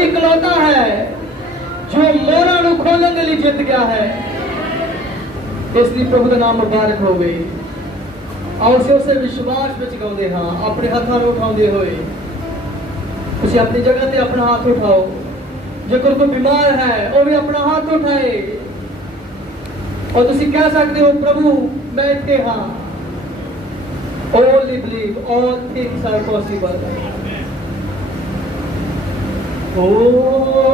इकलौता है जो मोहरां नूं खोलण दे लई जित गया है। इसलिए प्रभु का नाम मुबारक हो गई। आओ ਅਸੀਂ ਉਸੇ ਵਿਸ਼ਵਾਸ ਵਿੱਚ ਗਾਉਂਦੇ ਹਾਂ, ਆਪਣੇ ਹੱਥਾਂ ਨੂੰ ਉਠਾਉਂਦੇ ਹੋਏ। ਤੁਸੀਂ ਆਪਣੀ ਜਗ੍ਹਾ ਤੇ ਆਪਣਾ ਹੱਥ ਉਠਾਓ। ਜੇਕਰ ਕੋਈ ਬਿਮਾਰ ਹੈ ਉਹ ਵੀ ਆਪਣਾ ਹੱਥ ਉਠਾਏ और ਤੁਸੀਂ कह सकते हो प्रभु मैं इत्थे हाँ। Only believe, all things are possible. Only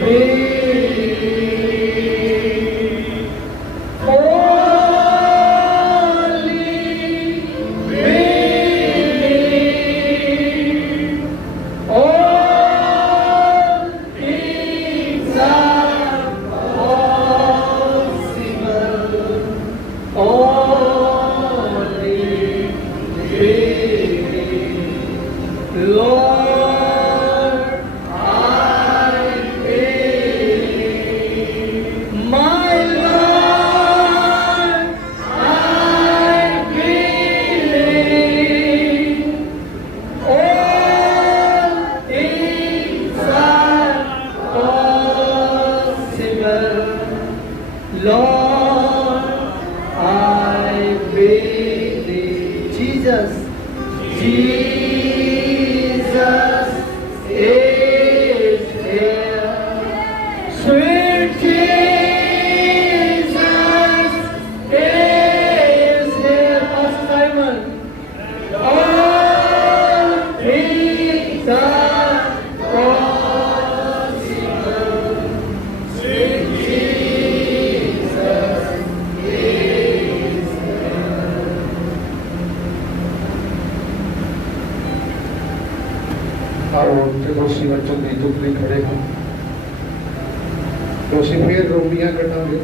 believe. खड़े हैं तो असं फिर रोमियां कटांगे।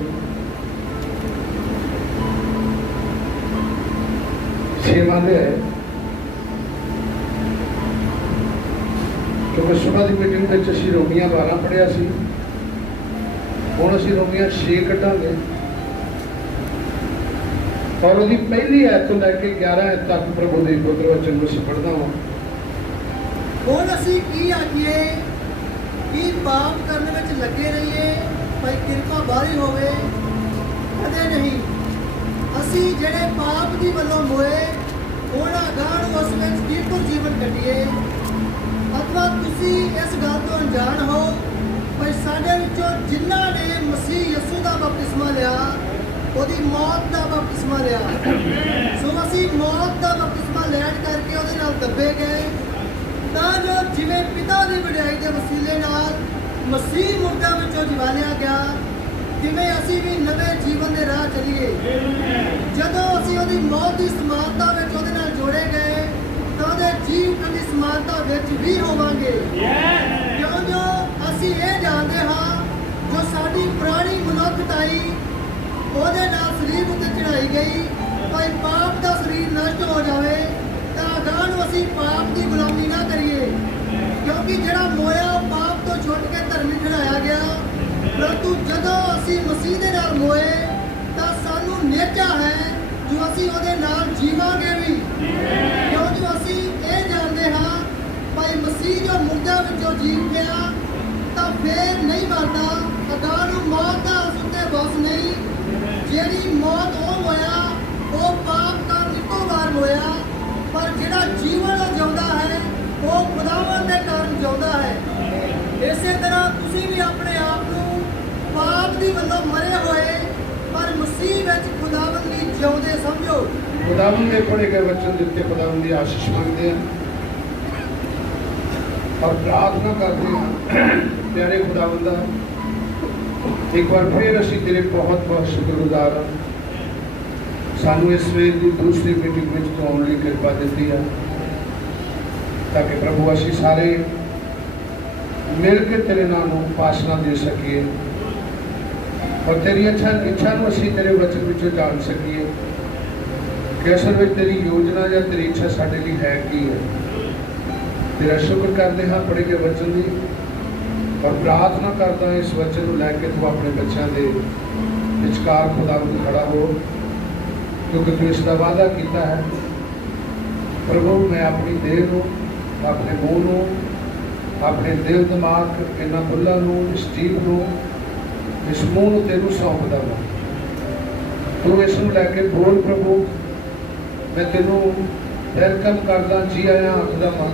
सेवा है क्योंकि सुबह की मीटिंग में असी रोमियां 12 पढ़िया सी, हुण असी रोमियां 6 कटांगे और उसकी पहली आयत तो लैके 11 आयत तक प्रभु के पवित्र वचन को पढ़ना वा। ਹੁਣ ਅਸੀਂ ਕੀ ਆਖੀਏ ਕਿ ਪਾਪ ਕਰਨ ਵਿੱਚ ਲੱਗੇ ਰਹੀਏ ਭਾਈ ਕਿਰਪਾ ਬਾਹਰੀ ਹੋਵੇ? ਕਦੇ ਨਹੀਂ। ਅਸੀਂ ਜਿਹੜੇ ਪਾਪ ਦੀ ਵੱਲੋਂ ਹੋਏ ਉਹਨਾਂ ਗਾਂ ਨੂੰ ਉਸ ਵਿੱਚ ਕਿਰਪਾ ਜੀਵਨ ਕੱਟੀਏ। ਅਥਵਾ ਤੁਸੀਂ ਇਸ ਗੱਲ ਤੋਂ ਅਣਜਾਣ ਹੋ ਭਾਈ ਸਾਡੇ ਵਿੱਚੋਂ ਜਿਨ੍ਹਾਂ ਨੇ ਮਸੀਹ ਯਿਸੂ ਦਾ ਬਪਤਿਸਮਾ ਲਿਆ ਉਹਦੀ ਮੌਤ ਦਾ ਬਪਤਿਸਮਾ ਲਿਆ, ਸੋ ਅਸੀਂ ਮੌਤ ਦਾ ਬਪਤਿਸਮਾ ਲੈਣ ਕਰਕੇ ਉਹਦੇ ਨਾਲ ਦੱਬੇ ਗਏ ਤਾਂ ਜੋ ਜਿਵੇਂ ਪਿਤਾ ਦੀ ਵਡਿਆਈ ਦੇ ਵਸੀਲੇ ਨਾਲ ਮਸੀਹ ਮੁਰਦਿਆਂ ਵਿੱਚੋਂ ਜਿਵਾਲਿਆ ਗਿਆ, ਤਿਵੇਂ ਅਸੀਂ ਵੀ ਨਵੇਂ ਜੀਵਨ ਦੇ ਰਾਹ ਚੱਲੀਏ। ਜਦੋਂ ਅਸੀਂ ਉਹਦੀ ਮੌਤ ਦੀ ਸਮਾਨਤਾ ਵਿੱਚ ਉਹਦੇ ਨਾਲ ਜੋੜੇ ਗਏ ਤਾਂ ਉਹਦੇ ਜੀਵਨ ਦੀ ਸਮਾਨਤਾ ਵਿੱਚ ਵੀ ਹੋਵਾਂਗੇ। ਕਿਉਂ ਜੋ ਅਸੀਂ ਇਹ ਜਾਣਦੇ ਹਾਂ ਜੋ ਸਾਡੀ ਪੁਰਾਣੀ ਮਨੁੱਖਤਾਈ ਉਹਦੇ ਨਾਲ ਸਰੀਰ ਉੱਤੇ ਚੜਾਈ ਗਈ, ਭਾਈ ਪਾਪ ਦਾ ਸਰੀਰ ਨਸ਼ਟ ਹੋ ਜਾਵੇ ਤਾਂ ਅਗਾਂਹ ਨੂੰ ਅਸੀਂ ਪਾਪ ਦੀ ਗੁਲਾਮੀ ਨਾ ਕਰੀਏ। ਕਿਉਂਕਿ ਜਿਹੜਾ ਮੋਇਆ ਉਹ ਪਾਪ ਤੋਂ ਛੁੱਟ ਕੇ ਧਰਮੀ ਠਹਿਰਾਇਆ ਗਿਆ, ਪਰੰਤੂ ਜਦੋਂ ਅਸੀਂ ਮਸੀਹ ਦੇ ਨਾਲ ਮੋਏ ਤਾਂ ਸਾਨੂੰ ਨਿਹਚਾ ਹੈ ਜੋ ਅਸੀਂ ਉਹਦੇ ਨਾਲ ਜੀਵਾਂਗੇ ਵੀ। ਕਿਉਂ ਜੋ ਅਸੀਂ ਇਹ ਜਾਣਦੇ ਹਾਂ ਭਾਈ ਮਸੀਹ ਜੋ ਮੁਰਦਿਆਂ ਵਿੱਚੋਂ ਜੀਵ ਗਿਆ ਤਾਂ ਫੇਰ ਨਹੀਂ ਮਰਦਾ, ਅਗਾਂਹ ਨੂੰ ਮੌਤ ਦਾ ਉਸ ਉੱਤੇ ਬਸ ਨਹੀਂ। ਜਿਹੜੀ ਮੌਤ ਉਹ ਹੋਇਆ ਉਹ ਪਾਪ ਕਾਰਨ ਇੱਕੋ ਵਾਰ ਹੋਇਆ, ਪਰ ਜਿਹੜਾ ਜੀਵਨ ਉਹ ਜਿਉਂਦਾ ਹੈ ਉਹ ਖੁਦਾਵੰਦ ਦੇ ਕਾਰਨ ਜਿਉਂਦਾ ਹੈ। ਇਸੇ ਤਰ੍ਹਾਂ ਤੁਸੀਂ ਵੀ ਆਪਣੇ ਆਪ ਨੂੰ ਪਾਪ ਦੀ ਵੱਲੋਂ ਮਰੇ ਹੋਏ ਪਰ ਮਸੀਹ ਵਿੱਚ ਖੁਦਾਵੰਦ ਲਈ ਜਿਉਂਦੇ ਸਮਝੋ। खुदावंद ने पढ़े गए वचन जितने खुदावंद की आशीष मांगते हैं और प्रार्थना करते हैं प्यारे खुदावंदा, एक बार फिर असी तेरे बहुत बहुत शुक्रगुजार हाँ सानू इस वेल की दूसरी मीटिंग में तो आने की कृपा दी है ताकि प्रभु असी सारे मिल के तेरे नाम उपासना दे सकिए और तेरी इच्छा असी तेरे वचन में जान सकिए कि असल में तेरी योजना या तेरी इच्छा साढ़े लिए है की है। तेरा शुक्र करते हाँ पढ़े गए वचन की और प्रार्थना करता इस वचन को लैके तू अपने बच्चों के विचकार खुदावंद खड़ा हो, क्योंकि तू इसका वादा किया है। प्रभु मैं अपनी देह को अपने मूँह नूं, अपने दिल दिमाग, इन्हां बुल्लां नूं, इस जीभ नूं, इस मूँह नूं तेनूं सौंपदा वां। तू इस नूं लैके बोल प्रभु, मैं तेनूं वेलकम करदा, जी आया आखदा वां।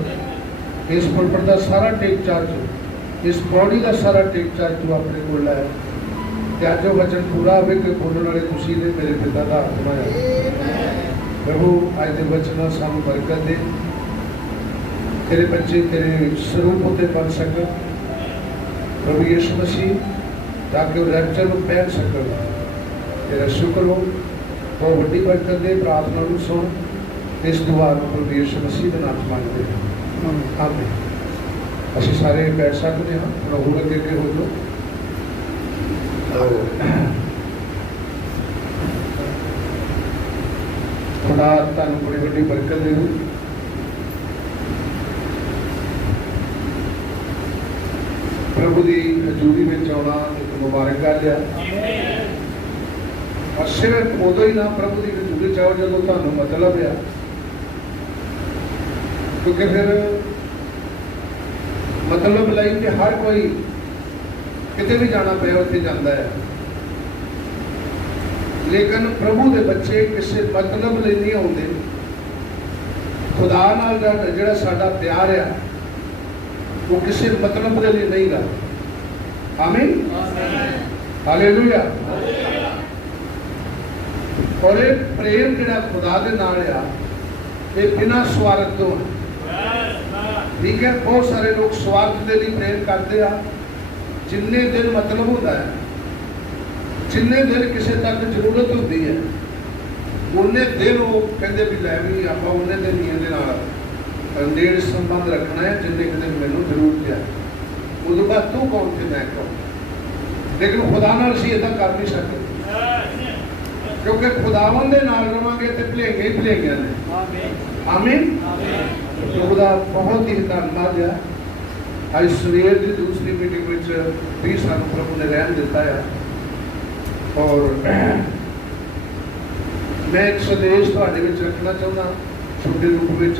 इस पुलपट का सारा टेक चार्ज, इस बॉडी का सारा टेक चार्ज तू अपने को लै। ते अज वो वचन पूरा होवे कि बोलण वाले तुसीं ने, मेरे पिता दा आत्मा है। प्रभु अज दे वचन सानूं बरकत दे, तेरे बच्चे तेरे स्वरूप उत्ते बन सकन प्रभु यीशु मसीह, ताकि वो रैप्चर में पहन सकन। तेरा शुक्र हो, बहुत वड्डी बरकत दे। प्रार्थना नूं सुन, इस दुआ नूं प्रभु यीशु मसीह दे नाम मंगदे हां, आमीन। असीं सारे बैठ सकते हैं, थोड़ा होर अगे अगे हो जाओ। खुदा तुहानूं बड़ी वड्डी बरकत दे। प्रभु की हजूरी में आना एक मुबारक गल है, और सिर्फ उदों ही ना प्रभु की हजूरी चाहो जो तुहानूं मतलब है, क्योंकि फिर मतलब लाई कि हर कोई किते भी जाना पे उत्थे जाता है, लेकिन प्रभु के बच्चे किसी मतलब लिए नहीं आते। खुदा नाल जिहड़ा साडा प्यार है वो किसी मतलब के लिए नहीं गा। आमीन, हालेलुया। और ये प्रेम जिहड़ा खुदा दे नाल आ, ये बिना स्वार्थ तो है। ठीक है, बहुत सारे लोग स्वार्थ के लिए प्रेम करते हैं। जिन्ने दिन मतलब होता है, जिन्ने दिन किसी तक जरूरत होती है, उन्ने दिन वो कहते भी लै भी आप उन्ने दिन ही ये नेड़ संबंध रखना है जिन्ने कि दिन मैनू जरूरत है। उस बाद तू कौन थे मैं कौन। लेकिन खुदा नाल असीं इदां कर नहीं सकते, क्योंकि खुदावन दे नाल रवांगे तो भलेंगे ही भलेंगे ने। आमीन। प्रभु का बहुत ही धन्यवाद है। अज सवेर की दूसरी मीटिंग में भी सानू प्रभु ने रहन दिता है, और मैं एक संदेश तुहाडे विच रखना चाहुंदा छोटे रूप में,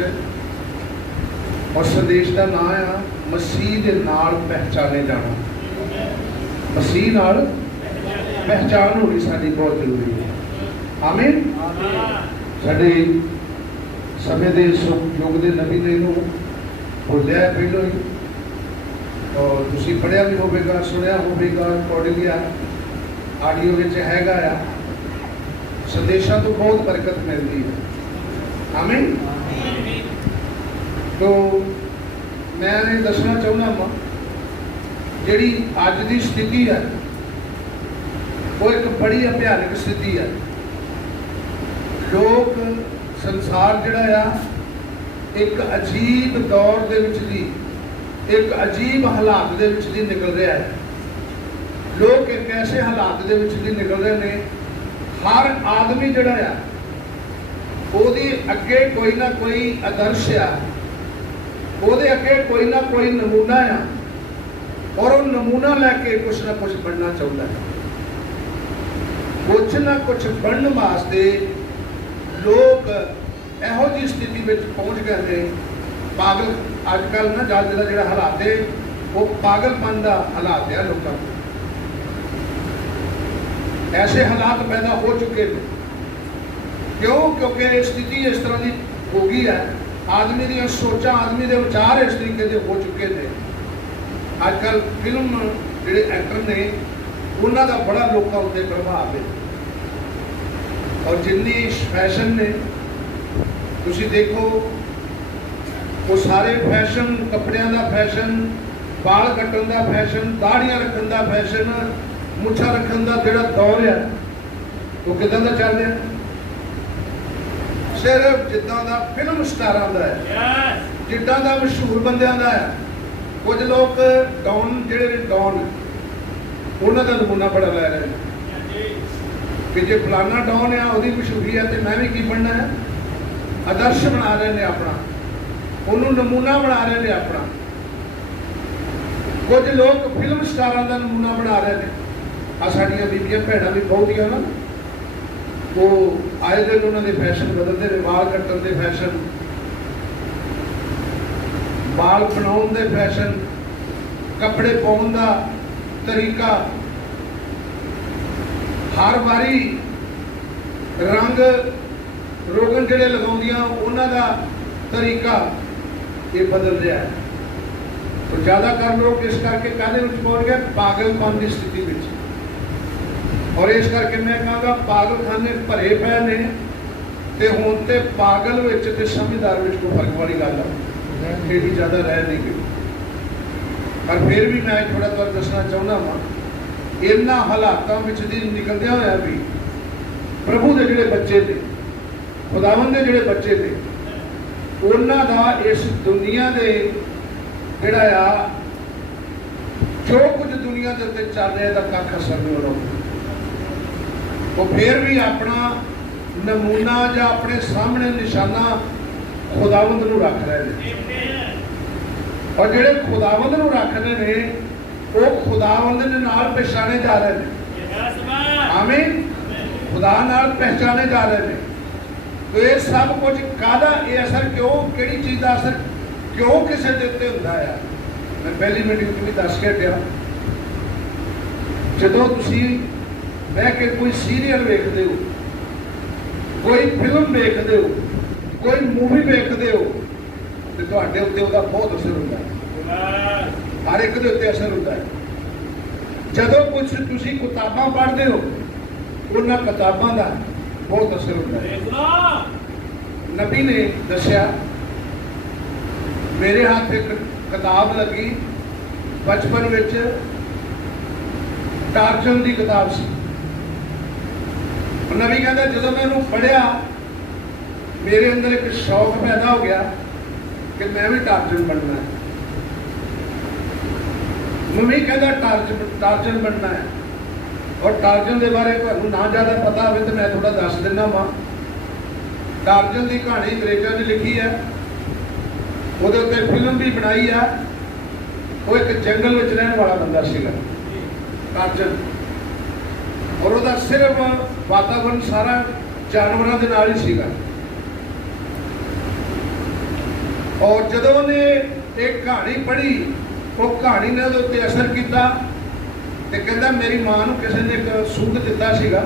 और संदेश का नाम है मसीह के नाल पहचाने जाना। मसीह नाल पहचान होनी साडी बहुत जरूरी है। आमीन। साडे समय के युग के नबी ने इनू बोलिया है पहलों ही, और तुसी पढ़िया भी होगा, सुनिया होगा, रिकॉर्डिंग आडियो में हैगा आ। संदेशा तो बहुत बरकत मिलती है। आमीन। तो मैं दसना चाहना वा, जी अज की स्थिति है वो एक बड़ी भयानक स्थिति है। लोग संसार जिहड़ा आ एक अजीब दौर दे विच दी, एक अजीब हालात दे विच दी निकल रहा है। लोग एक ऐसे हालात दे विच दी निकल रहे हैं, हर आदमी जिहड़ा आ ओहदे अगे कोई ना कोई आदर्श आ, ओहदे अगे कोई ना कोई नमूना आ, और वो नमूना लैके कुछ ना कुछ बनना चाहता है। कुछ ना कुछ बनने वास्ते लोग इहो जी स्थिति में पहुँच गए हैं। पागल अजकल ना जल का जो हालात है वो पागलपन का हालात है। लोगों ऐसे हालात पैदा हो चुके हैं। क्यों? क्योंकि स्थिति इस तरह की हो गई है। आदमी दी सोचा, आदमी के विचार इस तरीके से हो चुके हैं। अजकल फिल्म जिहड़े एक्टर ने उन्हों का बड़ा लोगों उत्ते प्रभाव है, और जिन्नी फैशन ने तुसी देखो वो सारे फैशन, कपड़िया का फैशन, बाल कट्टन का फैशन, दाड़ियां रखन का फैशन, मुछा रखन का जो दौर है वो किदां दा चल रहा है। सिर्फ जिद्दां दा फिल्म स्टारां दा है, जिद्दां दा मशहूर बंदियां दा है। कुछ लोग डॉन जिहड़े डॉन उन्हों का नमूना बड़ा लै रहे हैं कि जे फलाना डॉन है उसकी मशहूरी है तो मैं भी की बनना है। आदर्श बना रहे हैं अपना, उन्होंने नमूना बना रहे हैं अपना। कुछ लोग फिल्म स्टारां का नमूना बना रहे हैं। आ साडियां बीबियां भैणां भी बहुतियां ना वो आए दिन उन्होंने फैशन बदलते हैं, वाल कट्टन के फैशन। बाल बनाने दे फैशन, कपड़े पाउण दा तरीका, हर बारी रंग रोगन जिहड़े लगाउंदियां उन्हां दा तरीका ये बदल रहा है। तो ज़्यादातर लोग इस करके काहदे विच पहुंच गए, पागलपन की स्थिति में। और इस करके मैं कहूँगा पागलखाने भरे पे ने ते हुण ते पागल विच ते समझदार विच कोई फर्क वाली गल है, एडी ज़्यादा रह नहीं गई। पर फिर भी मैं थोड़ा तुहानूं दसना चाहुंदा वां, इन्हां हालातां विच दी निकलदियां होया भी प्रभु दे जिहड़े बच्चे ने, खुदावंद दे जिहड़े बच्चे ने, उन्हां दा इस दुनिया दे जिहड़ा आ जो कुछ दुनिया के उत्ते चल रहा है कख असर नहीं होना। वो फिर भी अपना नमूना या अपने सामने निशाना खुदावंद नूं रख रहे हैं। और जिहड़े खुदावंद नूं रख रहे हैं वो खुदावंद दे नाल पहचाने जा रहे हैं। आमीन। खुदा नाल पहचाने जा रहे हैं। तो ये सब कुछ काहदा ये असर क्यों, किहड़ी चीज़ का असर क्यों किसी के उत्ते हुंदा है। मैं पहली मीटिंग में भी दस के हटिया, जदों तुसीं बह के कोई सीरियल वेखदे हो, कोई फिल्म वेखदे हो, कोई मूवी वेखदे हो, तो तुहाडे उत्ते उहदा बहुत असर हुंदा है। हर एक दे उत्ते असर हुंदा है। जदों कुछ तुसीं किताबां पढ़दे हो, उन्हां किताबां दा बहुत असर हुंदा है। नबी ने दस्सिया, मेरे हाथ एक किताब लगी बचपन विच, टार्जन की किताब सी। नबी कहता जो मैं उन्होंने पढ़िया मेरे अंदर एक शौक पैदा हो गया कि मैं भी टार्जन बनना है। मम्मी कहता टार्जन बनना है। और टार्जन के बारे तुहानूं ना ज़्यादा पता हो तो मैं थोड़ा दस दिना वा। टार्जन की कहानी अंग्रेज़ों ने लिखी है, वो फिल्म भी बनाई है। वो एक जंगल में रहने वाला बंदा सीगा टार्जन, और उसका सिर्फ वातावरण सारा जानवरों के नाल ही सीगा। और जदों उन्हें एक कहानी पढ़ी, वो कहानी ने उसके उत्ते असर किया। तो कहता मेरी मां नूं किसी ने एक सूट दिता सीगा,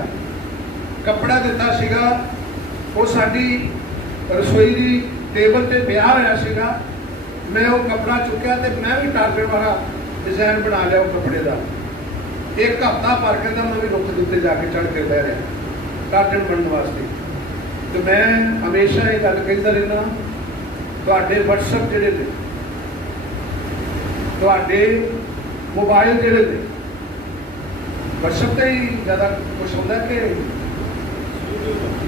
कपड़ा दिता सीगा, वो साडी रसोई की टेबल पे पिया होया सीगा। मैं वो कपड़ा चुक्या तो मैं भी टार्जन वाला डिजाइन बना लिया वो कपड़े का। एक हफ्ता भर के मैं भी रुख के उत्ते जाके चढ़ के बह रहा टार्जन बनने वास्ते। तो मैं हमेशा ये गल कहता रहना, तुहाडे व्हाट्सएप जिहड़े ने, तुहाडे मोबाइल जिहड़े ने, व्हाट्सएप ते ही ज़्यादा कुछ होंदा कि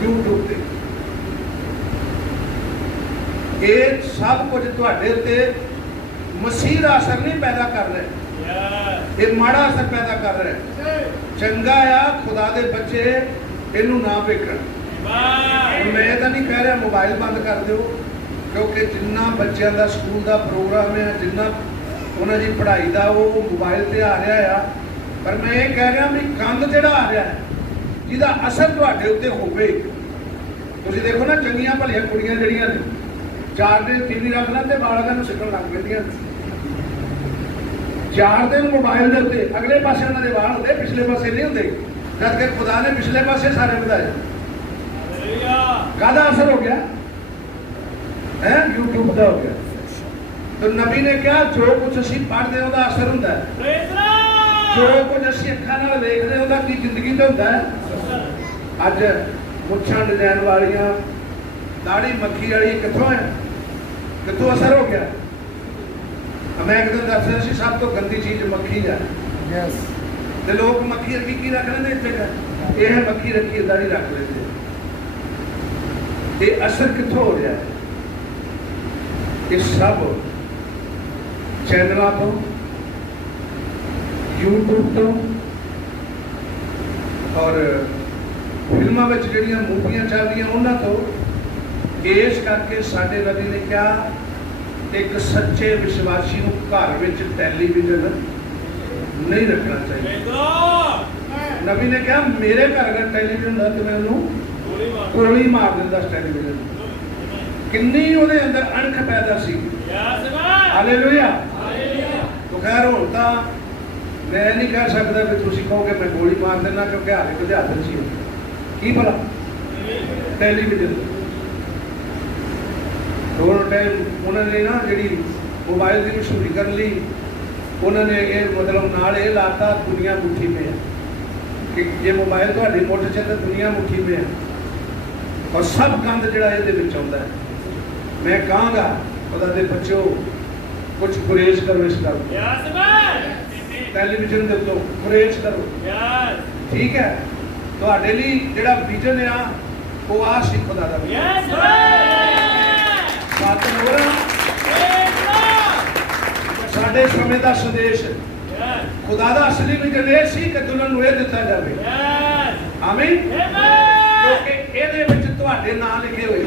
यूट्यूब ते, ये सब कुछ तुहाडे उत्ते मसीह का असर नहीं पैदा कर रहे, ये माड़ा असर पैदा कर रहे। चंगा आ खुदा दे बच्चे इनू ना वेखण। मैं तो नहीं कह रहा मोबाइल बंद कर दो, क्योंकि जिन्ना बच्चों का स्कूल का प्रोग्राम है, जिन्ना उन्होंने पढ़ाई का वो मोबाइल से आ रहा है। पर मैं ये कह रहा भी कंध जोड़ा आ रहा है जिसका असर तुहाडे उत्ते होवे। तुसीं देखो ना चंगियां भलियां कुड़ियां जिहड़ियां ने 4 दिन टीवी रख लें तो बालकों को सिक्खण लग पैंदियां। 4 दिन मोबाइल के उत्ते, अगले पासे उन्होंने वाल होंगे, पिछले पासे नहीं होंगे, जबकि खुदा ने पिछले पासे सारे बताए। काहदा असर हो गया है? यूट्यूब का हो गया। तो नबी ने कहा जो कुछ असीं पढ़ते हैं उसका असर होंदा है, जो कुछ असीं अखां नाल वेखदे उसदा की जिंदगी ते होंदा है। अज मुच्छां डिजाइन वालियां, दाढ़ी मक्खी वाली कित्थों है, कित्थों असर हो गया? मैं एक दिन दस रहा सी सब तो गंदी चीज मक्खी है। तो लोग मक्खी रखी की रख लेते इतने, यह मक्खी रखी दाढ़ी रख लेते। ये असर कित्थों हो रहा है? ये सब चैनलों तो, यूट्यूब तो, और फिल्मों में जिहड़ियां मूवियां चल रही उन्होंने तो। इस करके साडे नबी ने क्या, एक सच्चे विश्वासी को घर में टैलीविजन नहीं रखना चाहिए। नबी ने कहा मेरे घर अगर टैलीविजन था तो मैं उन्होंने गोली मार दिंदा। टैलीविजन किन्नी उहदे अंदर अणख पैदा सी। हालेलुया। तो खैर हुण तां मैं नहीं कह सकता भी तुसीं कहोगे मैं गोली मार देना, क्योंकि हाले कदे हत्थ सी की भला टैलीविजन दोनों टाइम उन्होंने ना जी मोबाइल की मशहूरी करने ली उन्होंने ये मतलब नाल ये लाता दुनिया मुट्ठी में है कि जे मोबाइल थोड़ी मुठ च तो दुनिया मुट्ठी में है, और सब गंद जोड़ा ये आता है। मैं कहांगा खुदा दे बच्चों कुछ गुरेज करो इस गल टैलीविजन के उत्तों गुरेज करो, ठीक है। तुहाडे लई जिहड़ा विजन आ वो आ सी खुदा दा साडे समय का संदेश खुदा दा असली विजन ये सी कि दुल्हन नूं इह दित्ता जावे। आमीन। क्योंकि इहदे विच तुहाडे नाम लिखे होए।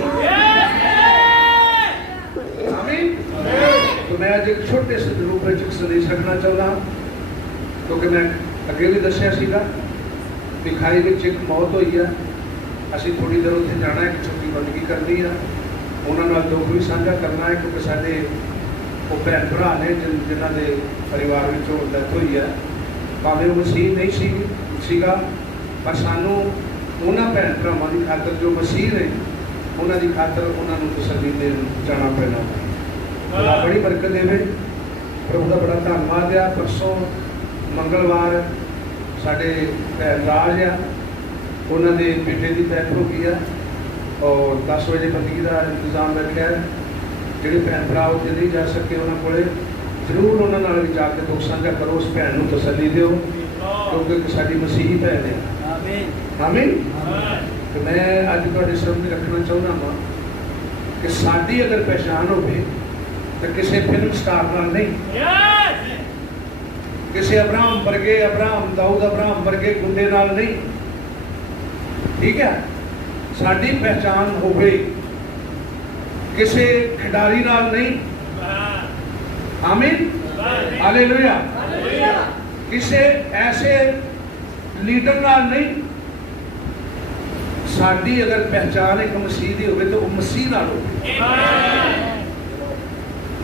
आमीन। तो मैं अज एक छोटे से रूप में संदेश रखना चाहता, क्योंकि मैं अगे भी दसिया सीगा दिखाई में एक मौत हुई है, असीं थोड़ी देर उत्थे जाना है, एक छोटी बंदगी करनी है, उन्होंने नाल दुख भी साझा करना है, क्योंकि साडे वो भैन भरा ने जिन्हां दे परिवार विचों डेथ हुई है। भावें वो मसीह नहीं सीगा, पर सानू उन्हां भैन भरावां की खातर जो मसीह ने उन्हां दी खातर उन्हां नूं तसल्ली देण जाना पैना। खुदा बड़ी बरकत देवे। प्रभु का बड़ा धन्यवाद आ। परसों मंगलवार साडे भैन राज आ उन्होंने बेटे की डेथ हो गई है, और 10 बजे बंदगी का इंतजाम रखा है। जोड़े भैन भरा उत्थे नहीं जा सके उन्होंने को जरूर उन्होंने भी जाके दुख साझा करो, उस भैन को तसल्ली दो, क्योंकि साडी मसीही भैन है। आमीन। तो मैं अज तुहाडे सामने रखना चाहना वा कि साडी अगर पहचान हो तो किसी फिल्म स्टार नाल नहीं, किसी अब्राहम वर्गे दाऊद अब्राहम वर्गे गुंडे नाल नहीं, ठीक है। साडी पहचान होवे किसी खिडारी नाल नहीं। आमीन। हालेलुया। किसी ऐसे लीडर नाल नहीं। साडी अगर पहचान एक मसीह दी होवे तो मसीह नाल होवे,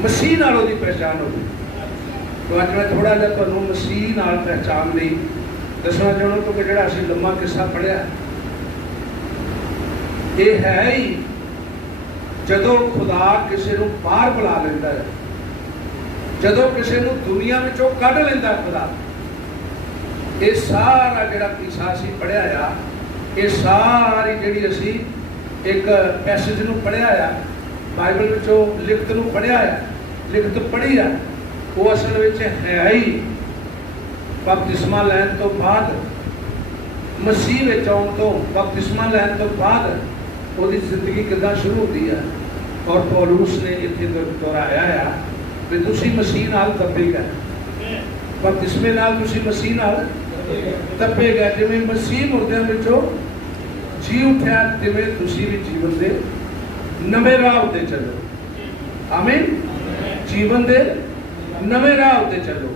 मसीह नाल ओदी पहचान होवे। तो अज मैं थोड़ा जिहा तुहानूं मसीह नाल पहचान लई दसना चाहना, क्योंकि जिहड़ा असीं लम्मा किस्सा पढ़िया ये है ही जदों खुदा किसी को बाहर बुला लेंदा है, जदों किसी को दुनिया विचों कढ लेंदा खुदा। ये सारा जिहड़ा किस्सा असीं पढ़िया आ, ये सारी जिहड़ी असीं एक पैसेज नूं पढ़िया आ बाइबल विचों लिखत नूं पढ़िया आ, लिखत पढ़ी आ, वो असल विच है ही बपतिस्मा लैण तो बाद मसीह विच आउण तो बपतिस्मा लैण तो बाद ਉਹਦੀ ਜ਼ਿੰਦਗੀ ਕਿੱਦਾਂ ਸ਼ੁਰੂ ਹੁੰਦੀ ਹੈ। ਔਰ ਪੌਲੁਸ ਨੇ ਇੱਥੇ ਦੁਹਰਾਇਆ ਆ ਕਿ ਤੁਸੀਂ ਮਸੀਹ ਨਾਲ ਦੱਬੇ ਗਏ, ਬਪਤਿਸਮੇ ਨਾਲ ਤੁਸੀਂ ਮਸੀਹ ਨਾਲ ਦੱਬੇ ਗਏ। ਜਿਵੇਂ ਮਸੀਹ ਮੁਰਦਿਆਂ ਵਿੱਚੋਂ ਜੀ ਉੱਠਿਆ, ਤਿਵੇਂ ਤੁਸੀਂ ਵੀ ਜੀਵਨ ਦੇ ਨਵੇਂ ਰਾਹ ਉੱਤੇ ਚੱਲੋ। ਆਮੀਨ। ਜੀਵਨ ਦੇ ਨਵੇਂ ਰਾਹ ਉੱਤੇ ਚੱਲੋ।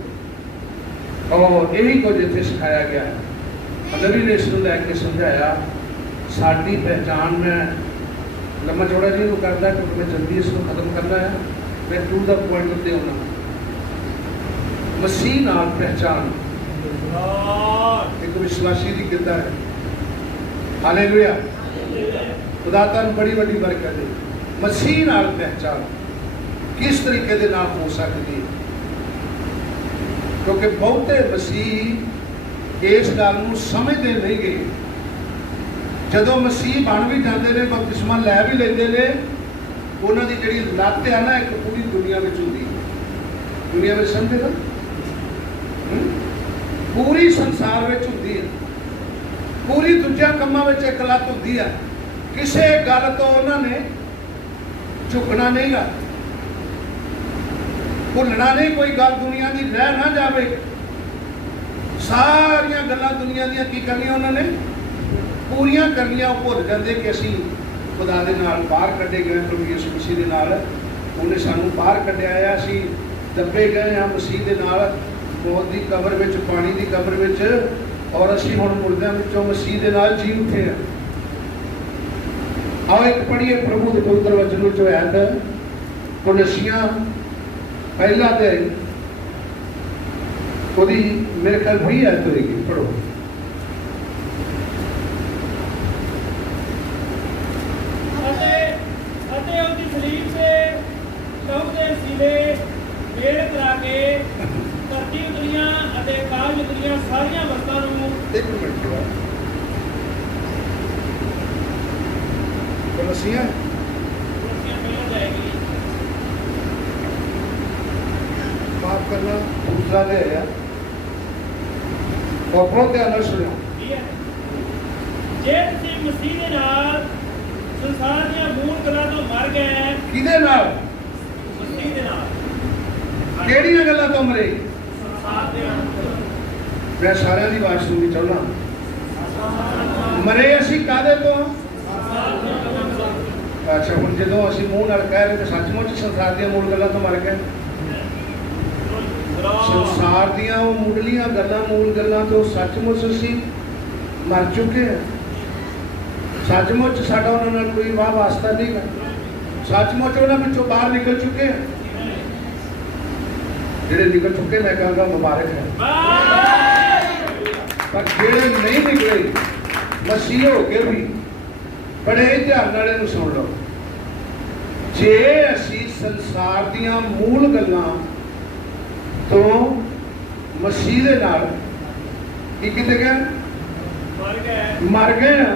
ਔਰ ਇਹੀ ਕੁਝ ਇੱਥੇ ਸਿਖਾਇਆ ਗਿਆ ਹੈ। ਨਬੀ ਨੇ ਇਸ ਨੂੰ ਲੈ ਕੇ ਸਮਝਾਇਆ साड़ी पहचान। मैं लम्बा चौड़ा जी करता क्योंकि मैं जल्दी इसको खत्म करना है। मैं टू द पॉइंट उत्ते होना। मसीह नाल पहचान एक विश्वासी की किद्दा है। हालेलुया। खुदा तुहानूं बड़ी बड़ी बरकत दे। मसीह नाल पहचान किस तरीके दे नाल हो सकती है, क्योंकि बहुते मसीह इस गल नूं समझते नहीं गए। जदों मसीह बन भी जाते हैं, बपतिस्मा लै भी लेंदे ने, उन्हां दी जिहड़ी लत है ना एक पूरी दुनिया में होंदी है। दुनिया में समझे ना, पूरी संसार में होंदी है, पूरी दूजिया कामां में एक लत होंदी है। किसी गल तो उन्होंने झुकना नहीं गा, भुलना नहीं, कोई गल दुनिया की रह ना जाए। सारिया गल्लां दुनिया दी की करनियां उन्होंने पूरियां करनियां। भुल जाते कि असीं खुदा दे नाल बाहर कड्ढे गए, प्रभु यीशु मसीह दे नाल उन्हें सानूं बाहर कड्ढिया है। असीं दब्बे गए हाँ मसीह दे नाल मौत की कबर विच, पानी की कबर विच, और असीं हुण मुर्दियां विचों मसीह दे नाल जी उठे हैं। आओ एक पढ़िए प्रभु दे पवित्र वचन विचों आयत कुलसियां ਪਹਿਲਾ ਤੇ ਉਹਦੀ ਮੇਰੇ ਖਿਆਲ 20 ਆਇਤ ਹੋਏਗੀ, ਪੜੋ। ਅਤੇ ਉਹਦੀ ਸਲੀਬ ਤੇ ਲਹੂ ਦੇ ਸੀਲੇ ਮੇਲ ਕਰਾ ਕੇ ਧਰਤੀ ਉਤਰੀਆਂ ਅਤੇ ਕਾਲ ਉਤਰੀਆਂ ਸਾਰੀਆਂ ਵਸਤਾਂ ਨੂੰ ਇੱਕ ਮਿੰਟ ਕਲਸੀਆਂ ਕੁਰਸੀਆਂ ਮਿਲ ਜਾਏਗੀ। ਮਾਫ ਕਰਨਾ, ਦੂਸਰਾ ਦੇ ਹੈ और बहुत ध्यान से सुनो। ਠੀਕ ਹੈ। ਜੇ ਤੁਸੀਂ ਮਸੀਹ ਦੇ ਨਾਲ ਸੰਸਾਰ ਦੀਆਂ ਮੂਲ ਗੱਲਾਂ ਤੋਂ ਮਰ ਗਏ, ਕਿਹਦੇ ਨਾਲ? ਮਸੀਹ ਦੇ ਨਾਲ ਕਿਹੜੀਆਂ ਗੱਲਾਂ ਤੋਂ ਮਰੇ? ਸੰਸਾਰ ਦੇ ਨਾਲ ਮੈਂ ਸਾਰਿਆਂ ਦੀ ਆਵਾਜ਼ ਸੁਣਨੀ ਚਾਹੁੰਦਾ। ਮਰੇ ਅਸੀਂ ਕਾਹਦੇ ਤੋਂ? ਅੱਛਾ, ਹੁਣ ਜਦੋਂ ਅਸੀਂ ਮੂੰਹ ਨਾਲ ਕਹਿ ਰਹੇ ਕਿ ਸੱਚਮੁੱਚ ਸੰਸਾਰ ਦੀਆਂ ਮੂਲ ਗੱਲਾਂ ਤੋਂ ਮਰ ਗਏ, ਸੰਸਾਰ ਦੀਆਂ ਉਹ ਮੁੱਢਲੀਆਂ ਗੱਲਾਂ, ਮੂਲ ਗੱਲਾਂ ਤੋਂ ਸੱਚਮੁੱਚ ਅਸੀਂ ਮਰ ਚੁੱਕੇ ਹਾਂ। ਸੱਚਮੁੱਚ ਸਾਡਾ ਉਹਨਾਂ ਨਾਲ ਕੋਈ ਵਾਹ ਵਾਸਤਾ ਨਹੀਂ ਹੈ। ਸੱਚਮੁੱਚ ਉਹਨਾਂ ਵਿੱਚੋਂ ਬਾਹਰ ਨਿਕਲ ਚੁੱਕੇ ਹਾਂ। ਜਿਹੜੇ ਨਿਕਲ ਚੁੱਕੇ ਮੈਂ ਕਹਾਂਗਾ ਮੁਬਾਰਕ ਹੈ, ਪਰ ਜਿਹੜੇ ਨਹੀਂ ਨਿਕਲੇ ਮਸੀਹ ਹੋ ਕੇ ਵੀ ਬੜੇ ਧਿਆਨ ਨਾਲ ਇਹਨੂੰ ਸੁਣ ਲਓ। ਜੇ ਅਸੀਂ ਸੰਸਾਰ ਦੀਆਂ ਮੂਲ ਗੱਲਾਂ ਤੋਂ ਮਸੀਹ ਦੇ ਨਾਲ ਕੀ ਕੀਤੇ ਗਏ? ਮਰ ਗਏ ਆ।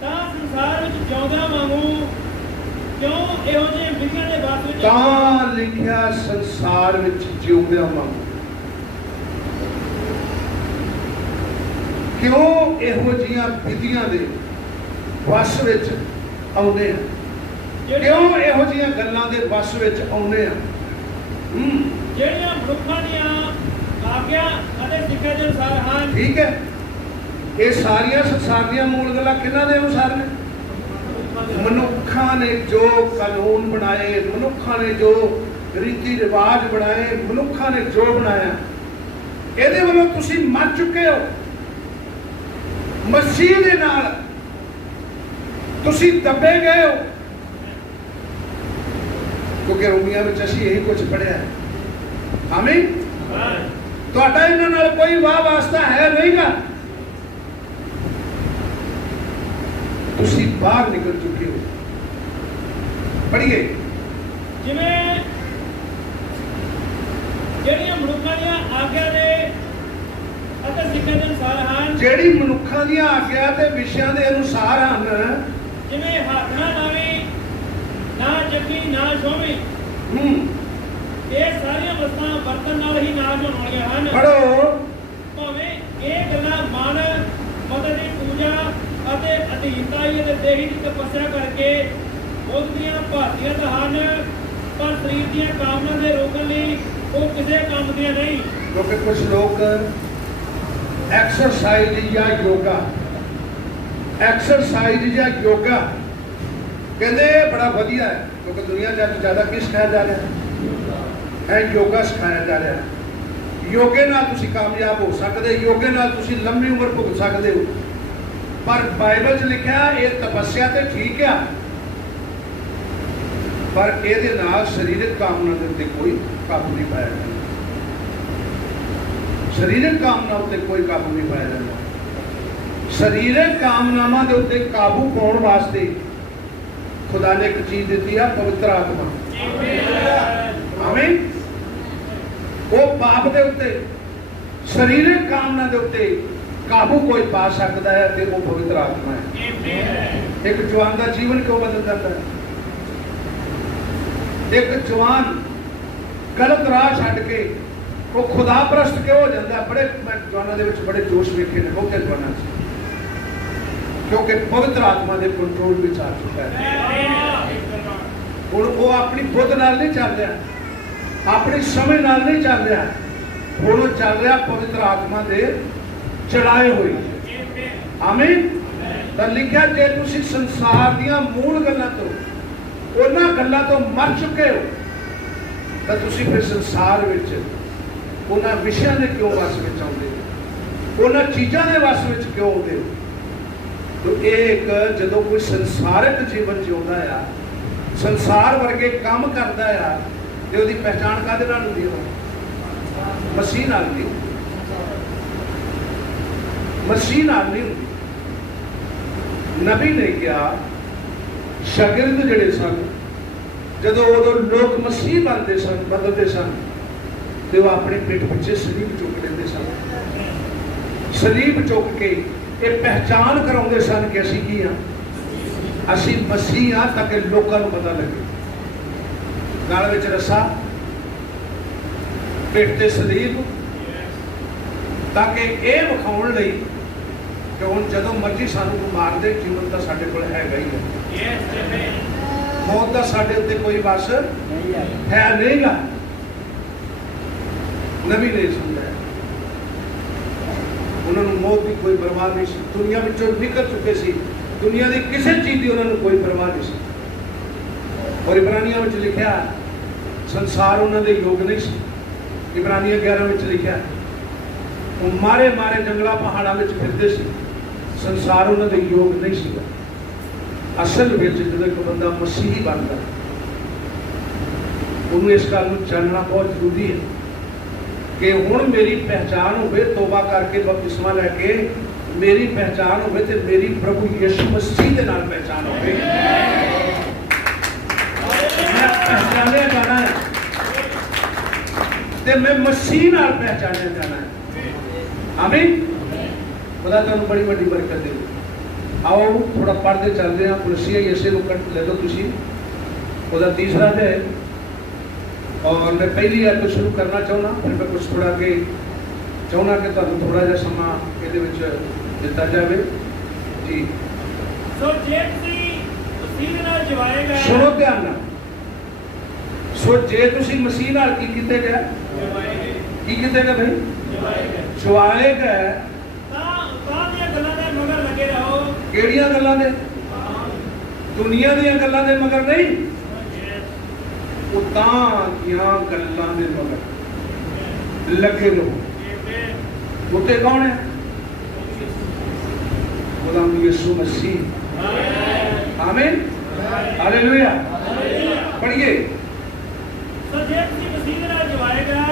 ਤਾਂ ਸੰਸਾਰ ਵਿੱਚ ਜਿਉਂਦਿਆਂ ਵਾਂਗੂ ਕਿਉਂ ਇਹੋ ਜਿਹੇ ਵਿਧੀਆਂ ਦੇ ਬਾਤ ਵਿੱਚ ਤਾਂ ਲਿਖਿਆ ਸੰਸਾਰ ਵਿੱਚ ਜਿਉਂਦਿਆਂ ਵਾਂਗੂ। ਕਿਉਂ ਇਹੋ ਜਿਹੀਆਂ ਵਿਧੀਆਂ ਦੇ ਵਸ ਵਿੱਚ ਆਉਂਦੇ ਆ? ਕਿਉਂ ਇਹੋ ਜਿਹੀਆਂ ਗੱਲਾਂ ਦੇ ਵਸ ਵਿੱਚ ਆਉਂਦੇ ਆ? ਜਿਹੜੀਆਂ ਮਨੁੱਖਾਂ ਦੀਆਂ ਆਗਿਆ ਅਤੇ ਸਿੱਖਿਆ ਦੇ ਅਨੁਸਾਰ ਹਨ। ਠੀਕ ਹੈ, ਇਹ ਸਾਰੀਆਂ ਸੰਸਾਰ ਦੀਆਂ ਮੂਲ ਗੱਲਾਂ ਕਿਹਨਾਂ ਦੇ ਅਨੁਸਾਰ ਨੇ? ਮਨੁੱਖਾਂ ਨੇ ਜੋ ਕਾਨੂੰਨ ਬਣਾਏ, ਮਨੁੱਖਾਂ ਨੇ ਜੋ ਰੀਤੀ ਰਿਵਾਜ ਬਣਾਏ, ਮਨੁੱਖਾਂ ਨੇ ਜੋ ਬਣਾਇਆ, ਇਹਦੇ ਵੱਲੋਂ ਤੁਸੀਂ ਮਰ ਚੁੱਕੇ ਹੋ। ਮਸੀਹ ਦੇ ਨਾਲ ਤੁਸੀਂ ਦੱਬੇ ਗਏ ਹੋ, ਕਿਉਂਕਿ ਰੋਮੀਆਂ ਵਿੱਚ ਅਸੀਂ ਇਹੀ ਕੁਝ ਪੜ੍ਹਿਆ। ਆਮੀਨ। ਤੁਹਾਡਾ ਇਹਨਾਂ ਨਾਲ ਕੋਈ ਵਾਹ ਵਾਸਤਾ ਹੈ ਨਹੀਂਗਾ। ਤੁਸੀਂ ਬਾਹਰ ਨਿਕਲ ਚੁੱਕੇ ਹੋ। ਪੜ੍ਹੀਏ। ਜਿਵੇਂ ਜਿਹੜੀਆਂ ਮਨੁੱਖਾਂ ਦੀਆਂ ਆਗਿਆ ਦੇ ਅਤੇ ਸਿੱਖਿਆ ਦੇ ਅਨੁਸਾਰ ਹਨ। ਜਿਹੜੀ ਮਨੁੱਖਾਂ ਦੀਆਂ ਆਗਿਆ ਤੇ ਵਿਸ਼ਿਆਂ ਦੇ ਅਨੁਸਾਰ ਹਨ। ਜਿਵੇਂ ਹੱਥ ਨਾ ਲਾਵੀਂ, ਨਾ ਚੱਕੀ, ਨਾ ਛੋਵੀਂ। ਇਹ ਸਾਰੀਆਂ ਵਸਤਾਂ ਵਰਤਨ ਨਾਲ ਹੀ ਨਾਸ਼ ਹੋਣ ਵਾਲੀਆਂ ਹਨ। ਪੜੋ। ਭਾਵੇਂ ਇਹ ਗੱਲਾਂ ਮਨ ਮਦਦ ਦੀ ਪੂਜਾ ਅਤੇ ਅਧੀਨਤਾਈ ਅਤੇ ਦੇਹੀ ਦੀ ਤਪੱਸਿਆ ਕਰਕੇ ਬੁੱਧ ਦੀਆਂ ਭਾਤੀਆਂ ਤਾਂ ਹਨ, ਪਰ ਸਰੀਰ ਦੀਆਂ ਕਾਮਨਾ ਦੇ ਰੋਕਣ ਲਈ ਉਹ ਕਿਸੇ ਕੰਮ ਦੀਆਂ ਨਹੀਂ। ਕਿਉਂਕਿ ਕੁਝ ਲੋਕ ਐਕਸਰਸਾਈਜ਼ ਜਾਂ ਯੋਗਾ ਕਹਿੰਦੇ ਬੜਾ ਵਧੀਆ ਹੈ, ਕਿਉਂਕਿ ਦੁਨੀਆ ਚ ਅੱਜ ਜ਼ਿਆਦਾ ਕੀ ਸਿਖਾਇਆ ਜਾ ਰਿਹਾ ਹੈ? ਯੋਗਾ ਸਿਖਾਇਆ ਜਾ ਰਿਹਾ ਹੈ। ਯੋਗੇ ਨਾਲ ਤੁਸੀਂ ਕਾਮਯਾਬ ਹੋ ਸਕਦੇ, ਯੋਗੇ ਨਾਲ ਤੁਸੀਂ ਲੰਮੀ ਉਮਰ ਭੁਗਤ ਸਕਦੇ ਹੋ। ਪਰ ਬਾਈਬਲ 'ਚ ਲਿਖਿਆ ਇਹ ਤਪੱਸਿਆ ਤੇ ਠੀਕ ਆ, ਪਰ ਇਹਦੇ ਨਾਲ ਸਰੀਰਕ ਕਾਮਨਾ ਦੇ ਉੱਤੇ ਕੋਈ ਕਾਬੂ ਨਹੀਂ ਪਾਇਆ ਜਾਂਦਾ। ਸਰੀਰਕ ਕਾਮਨਾ ਉੱਤੇ ਕੋਈ ਕਾਬੂ ਨਹੀਂ ਪਾਇਆ ਜਾਂਦਾ। ਸਰੀਰਕ ਕਾਮਨਾਵਾਂ ਦੇ ਉੱਤੇ ਕਾਬੂ ਪਾਉਣ ਵਾਸਤੇ ਖੁਦਾ ਨੇ ਇੱਕ ਚੀਜ਼ ਦਿੱਤੀ ਆ, ਪਵਿੱਤਰ ਆਤਮਾ। ਆਮੀਨ। ਉਹ ਪਾਪ ਦੇ ਉੱਤੇ, ਸਰੀਰਕ ਕਾਮਨਾ ਦੇ ਉੱਤੇ ਕਾਬੂ ਕੋਈ ਪਾ ਸਕਦਾ ਹੈ ਤੇ ਉਹ ਪਵਿੱਤਰ ਆਤਮਾ ਹੈ। ਇੱਕ ਜਵਾਨ ਦਾ ਜੀਵਨ ਕਿਉਂ ਬਦਲ ਜਾਂਦਾ ਹੈ? ਇੱਕ ਜਵਾਨ ਗਲਤ ਰਾਹ ਛੱਡ ਕੇ ਉਹ ਖੁਦਾ ਪ੍ਰਸਤ ਕਿਉਂ ਹੋ ਜਾਂਦਾ? ਬੜੇ ਮੈਂ ਜਵਾਨਾਂ ਦੇ ਵਿੱਚ ਬੜੇ ਜੋਸ਼ ਵੇਖੇ ਨੇ, ਬਹੁਤੇ ਜਵਾਨਾਂ 'ਚ, ਕਿਉਂਕਿ ਪਵਿੱਤਰ ਆਤਮਾ ਦੇ ਕੰਟਰੋਲ ਵਿੱਚ ਆ ਚੁੱਕਾ ਹੈ। ਹੁਣ ਉਹ ਆਪਣੀ ਬੁੱਧ ਨਾਲ ਨਹੀਂ ਚੱਲ ਰਿਹਾ, ਆਪਣੀ ਸਮਝ ਨਾਲ ਨਹੀਂ ਚੱਲ ਰਿਹਾ, ਹੁਣ ਉਹ ਚੱਲ ਰਿਹਾ ਪਵਿੱਤਰ ਆਤਮਾ ਦੇ ਚਲਾਏ ਹੋਏ। ਆਮੀਨ। ਤਾਂ ਲਿਖਿਆ ਜੇ ਤੁਸੀਂ ਸੰਸਾਰ ਦੀਆਂ ਮੂਲ ਗੱਲਾਂ ਤੋਂ, ਉਹਨਾਂ ਗੱਲਾਂ ਤੋਂ ਮਰ ਚੁੱਕੇ ਹੋ, ਤਾਂ ਤੁਸੀਂ ਫਿਰ ਸੰਸਾਰ ਵਿੱਚ ਉਹਨਾਂ ਵਿਸ਼ਿਆਂ ਦੇ ਕਿਉਂ ਵਸ ਵਿੱਚ ਆਉਂਦੇ ਹੋ? ਉਹਨਾਂ ਚੀਜ਼ਾਂ ਦੇ ਵਸ ਵਿੱਚ ਕਿਉਂ ਆਉਂਦੇ ਹੋ? ਤਾਂ ਇਹ ਇੱਕ ਜਦੋਂ ਕੋਈ ਸੰਸਾਰਿਕ ਜੀਵਨ ਜਿਉਂਦਾ ਆ, ਸੰਸਾਰ ਵਰਗੇ ਕੰਮ ਕਰਦਾ ਆ, ਤੇ ਉਹਦੀ ਪਹਿਚਾਣ ਕਾਹਦੇ ਨਾਲ ਹੁੰਦੀ ਹੈ? ਮਸੀਹ ਨਾਲ ਨਹੀਂ, ਮਸੀਹ ਨਾਲ ਨਹੀਂ ਹੁੰਦੀ। ਨਬੀ ਨੇ ਕਿਹਾ ਸ਼ਾਗਿਰਦ ਜਿਹੜੇ ਸਨ, ਜਦੋਂ ਉਦੋਂ ਲੋਕ ਮਸੀਹ ਬਣਦੇ ਸਨ, ਬਦਲਦੇ ਸਨ, ਤੇ ਉਹ ਆਪਣੇ ਪਿੱਠ ਪਿੱਛੇ ਸਲੀਬ ਚੁੱਕ ਲੈਂਦੇ ਸਨ। ਸਲੀਬ ਚੁੱਕ ਕੇ ਇਹ ਪਹਿਚਾਣ ਕਰਾਉਂਦੇ ਸਨ ਕਿ ਅਸੀਂ ਕੀ ਹਾਂ, ਅਸੀਂ ਮਸੀਹ ਹਾਂ, ਤਾਂ ਕਿ ਲੋਕਾਂ ਨੂੰ ਪਤਾ ਲੱਗੇ। ਗਲ ਵਿੱਚ ਰੱਸਾ, ਪਿੱਠ ਤੇ ਸਲੀਬ, ਤਾਂ ਕਿ ਇਹ ਵਿਖਾਉਣ ਲਈ ਕਿ ਹੁਣ ਜਦੋਂ ਮਰਜ਼ੀ ਸਾਨੂੰ ਕੋਈ ਮਾਰ ਦੇ, ਜੀਵਨ ਤਾਂ ਸਾਡੇ ਕੋਲ ਹੈਗਾ ਹੀ ਹੈ। ਮੌਤ ਦਾ ਸਾਡੇ ਉੱਤੇ ਕੋਈ ਵਸ ਹੈ ਨਹੀਂਗਾ। ਨਬੀ ਨੇ ਸਮਝਾਇਆ, ਉਹਨਾਂ ਨੂੰ ਮੌਤ ਦੀ ਕੋਈ ਪਰਵਾਹ ਨਹੀਂ ਸੀ। ਦੁਨੀਆ ਵਿੱਚੋਂ ਨਿਕਲ ਚੁੱਕੇ ਸੀ, ਦੁਨੀਆ ਦੀ ਕਿਸੇ ਚੀਜ਼ ਦੀ ਉਹਨਾਂ ਨੂੰ ਕੋਈ ਪਰਵਾਹ ਨਹੀਂ ਸੀ। ਔਰ ਇਬਰਾਨੀਆਂ ਵਿੱਚ ਲਿਖਿਆ ਸੰਸਾਰ ਉਹਨਾਂ ਦੇ ਯੋਗ ਨਹੀਂ ਸੀ। ਇਬਰਾਨੀਆਂ 11 ਵਿੱਚ ਲਿਖਿਆ ਉਹ ਮਾਰੇ ਮਾਰੇ ਜੰਗਲਾਂ ਪਹਾੜਾਂ ਵਿੱਚ ਫਿਰਦੇ ਸੀ, ਸੰਸਾਰ ਉਹਨਾਂ ਦੇ ਯੋਗ ਨਹੀਂ ਸੀਗਾ। ਅਸਲ ਵਿੱਚ ਜਦੋਂ ਇੱਕ ਬੰਦਾ ਮਸੀਹੀ ਬਣਦਾ, ਉਹਨੂੰ ਇਸ ਗੱਲ ਨੂੰ ਜਾਣਨਾ ਬਹੁਤ ਜ਼ਰੂਰੀ ਹੈ ਕਿ ਹੁਣ ਮੇਰੀ ਪਹਿਚਾਣ ਹੋਵੇ, ਤੋਬਾ ਕਰਕੇ ਬਪਤਿਸਮਾ ਲੈ ਕੇ ਮੇਰੀ ਪਹਿਚਾਣ ਹੋਵੇ ਤੇ ਮੇਰੀ ਪ੍ਰਭੂ ਯਿਸੂ ਮਸੀਹ ਦੇ ਨਾਲ ਪਹਿਚਾਣ ਹੋਵੇ। ਮੈਂ ਪਹਿਚਾਣਿਆ ਜਾਣਾ ਹੈ ਤੇ ਮੈਂ ਮਸੀਹ ਨਾਲ ਪਹਿਚਾਣਿਆ ਜਾਣਾ ਹੈ। ਆਮੀਨ। ਖੁਦਾ ਤੁਹਾਨੂੰ ਬੜੀ ਵੱਡੀ ਬਰਕਤ ਦੇ। आओ थोड़ा पढ़ते चलते हैं। कुलसिया ऐसे लोग ले लो तुसी। ਉਹਦਾ तीसरा है और मैं पहली आयत तो शुरू करना चाहना, फिर मैं कुछ थोड़ा के चाहना कि ਤੁਹਾਨੂੰ थोड़ा ਜਿਹਾ ਸਮਾਂ ਇਹਦੇ ਵਿੱਚ ਦਿੱਤਾ ਜਾਵੇ ਜੀ। ਸੋ ਜੇ ਤੁਸੀਂ ਮਸੀਹ ਨਾਲ ਜਵਾਏ ਗਏ, ਸੁਣੋ ਧਿਆਨ ਨਾਲ। ਸੋ ਜੇ ਤੁਸੀਂ ਮਸੀਹ ਨਾਲ ਕੀ ਕੀਤੇ ਗਏ, ਕੀ ਕੀਤੇ ਗਏ ਭਾਈ, ਜਵਾਏ ਗਏ, ਤਾਂ ਦੀਆਂ ਗੱਲਾਂ ਦੇ ਮਗਰ ਲੱਗੇ ਰਹੋ। ਕਿਹੜੀਆਂ ਗੱਲਾਂ ਦੇ? ਦੁਨੀਆ ਦੀਆਂ ਗੱਲਾਂ ਦੇ ਮਗਰ ਨਹੀਂ, ਉਤਾਂ ਦੀਆਂ ਗੱਲਾਂ ਦੇ ਮਗਰ ਲੱਗੇ ਰਹੋ। ਉੱਤੇ ਕੌਣ ਹੈ? ਗੁਲਾਮ ਯਿਸੂ ਮਸੀਹ। ਆਮੀਨ, ਹਾਲੇਲੂਇਆ। ਪੜ੍ਹੀਏ। ਸੋ ਜੇ ਤੁਸੀਂ ਮਸੀਹ ਦੇ ਨਾਲ ਜਵਾਏ ਗਏ,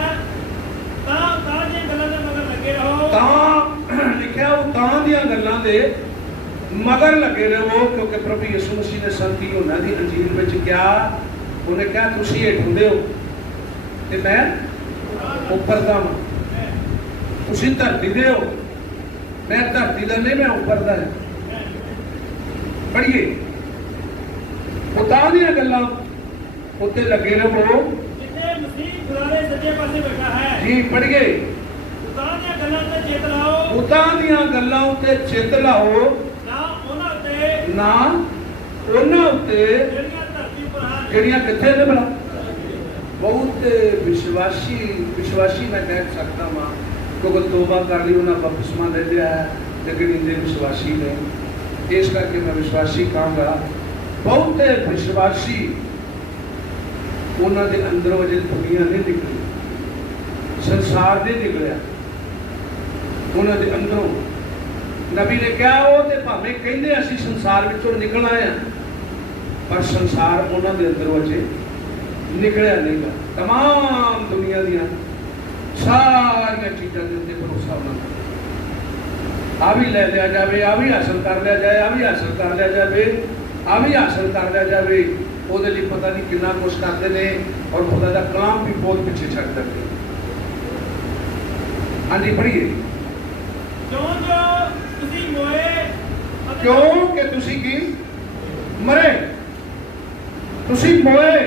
ਤਾਂ ਦੀਆਂ ਗੱਲਾਂ ਦੇ ਮਗਰ ਲੱਗੇ ਰਹੋ। ਤਾਂ ਲਿਖਿਆ ਉਹ ਤਾਂ ਦੀਆਂ ਗੱਲਾਂ ਦੇ ਮਗਰ ਲੱਗੇ ਰਹੋ, ਕਿਉਂਕਿ ਪ੍ਰਭੂ ਯਿਸੂ ਮਸੀਹ ਨੇ ਸੰਤ ਯੋਹਨਾ ਦੀ ਅੰਜੀਲ ਵਿੱਚ ਕਿਹਾ, ਉਹਨੇ ਕਿਹਾ ਤੁਸੀਂ ਹੇਠ ਹੁੰਦੇ ਹੋ ਤੇ ਮੈਂ ਉੱਪਰ ਦਾ ਹਾਂ। ਤੁਸੀਂ ਧਰਤੀ ਦੇ ਹੋ, ਮੈਂ ਧਰਤੀ ਦਾ ਨਹੀਂ, ਮੈਂ ਉੱਪਰ ਦਾ ਹਾਂ। ਪੜ੍ਹੀਏ। ਉਹ ਤਾਂ ਦੀਆਂ ਗੱਲਾਂ ਉੱਤੇ ਲੱਗੇ ਰਹੋ ਜਿੱਥੇ ਮਸੀਹ ਖੁਦਾ ਦੇ ਸੱਜੇ ਪਾਸੇ ਬੈਠਾ ਹੈ। ਜੀ। ਪੜ੍ਹੀਏ। ਉਤਾਂ ਦੀਆਂ ਗੱਲਾਂ ਤੇ ਚੇਤ ਲਾਓ, ਉਤਾਂ ਦੀਆਂ ਗੱਲਾਂ ਉੱਤੇ ਚਿੱਤ ਲਾਓ, ਨਾ ਉਹਨਾਂ ਉੱਤੇ ਜਿਹੜੀਆਂ ਧਰਤੀ ਪਰ ਹਨ। ਜਿਹੜੀਆਂ ਕਿੱਥੇ ਨੇ ਭਲਾ? ਬਹੁਤ ਵਿਸ਼ਵਾਸੀ ਮੈਂ ਕਹਿ ਸਕਦਾ ਹਾਂ, ਕਿਉਂਕਿ ਤੋਬਾ ਕਰ ਲਈ, ਉਹਨਾਂ ਬਪਤਿਸਮਾ ਲੈ ਲਿਆ ਹੈ, ਲੇਕਿਨ ਇਹਦੇ ਵਿਸ਼ਵਾਸੀ ਨੇ। ਇਸ ਕਰਕੇ ਮੈਂ ਵਿਸ਼ਵਾਸੀ ਕਹਾਂਗਾ, ਬਹੁਤੇ ਵਿਸ਼ਵਾਸੀ ਉਹਨਾਂ ਦੇ ਅੰਦਰੋਂ ਅਜੇ ਦੁਨੀਆ ਨਹੀਂ ਨਿਕਲੀ, ਸੰਸਾਰ ਨਹੀਂ ਨਿਕਲਿਆ ਉਹਨਾਂ ਦੇ ਅੰਦਰੋਂ। ਨਬੀ ਨੇ ਕਿਹਾ ਉਹ ਤੇ ਭਾਵੇਂ ਕਹਿੰਦੇ ਅਸੀਂ ਸੰਸਾਰ ਵਿੱਚੋਂ ਨਿਕਲ ਆਏ ਹਾਂ, ਪਰ ਸੰਸਾਰ ਉਹਨਾਂ ਦੇ ਅੰਦਰੋਂ ਅਜੇ ਨਿਕਲਿਆ ਨਹੀਂਗਾ। तमाम ਦੁਨੀਆ ਦੀਆਂ ਸਾਰੀਆਂ ਚੀਜ਼ਾਂ ਦੇ ਉੱਤੇ ਭਰੋਸਾ ਉਹਨਾਂ ਦਾ। ਆ ਵੀ ਲੈ ਲਿਆ ਜਾਵੇ, ਆ ਵੀ ਹਾਸਲ ਕਰ ਲਿਆ ਜਾਏ, ਆ ਵੀ ਹਾਸਲ ਕਰ ਲਿਆ ਜਾਵੇ, ਆ ਵੀ ਹਾਸਲ ਕਰ ਲਿਆ ਜਾਵੇ, ਉਹਦੇ ਲਈ ਪਤਾ ਨਹੀਂ ਕਿੰਨਾ ਕੁਛ ਕਰਦੇ ਨੇ, ਔਰ ਖੁਦਾ ਦਾ ਕਲਾਮ ਵੀ ਬਹੁਤ ਪਿੱਛੇ ਛੱਡ ਦਿੰਦੇ। ਹਾਂਜੀ, ਪੜ੍ਹੀਏ। ਤੁਸੀਂ ਮੋਏ, ਕਿਉਂਕਿ ਤੁਸੀਂ ਕੀ ਮਰੇ, ਤੁਸੀਂ ਮੋਏ।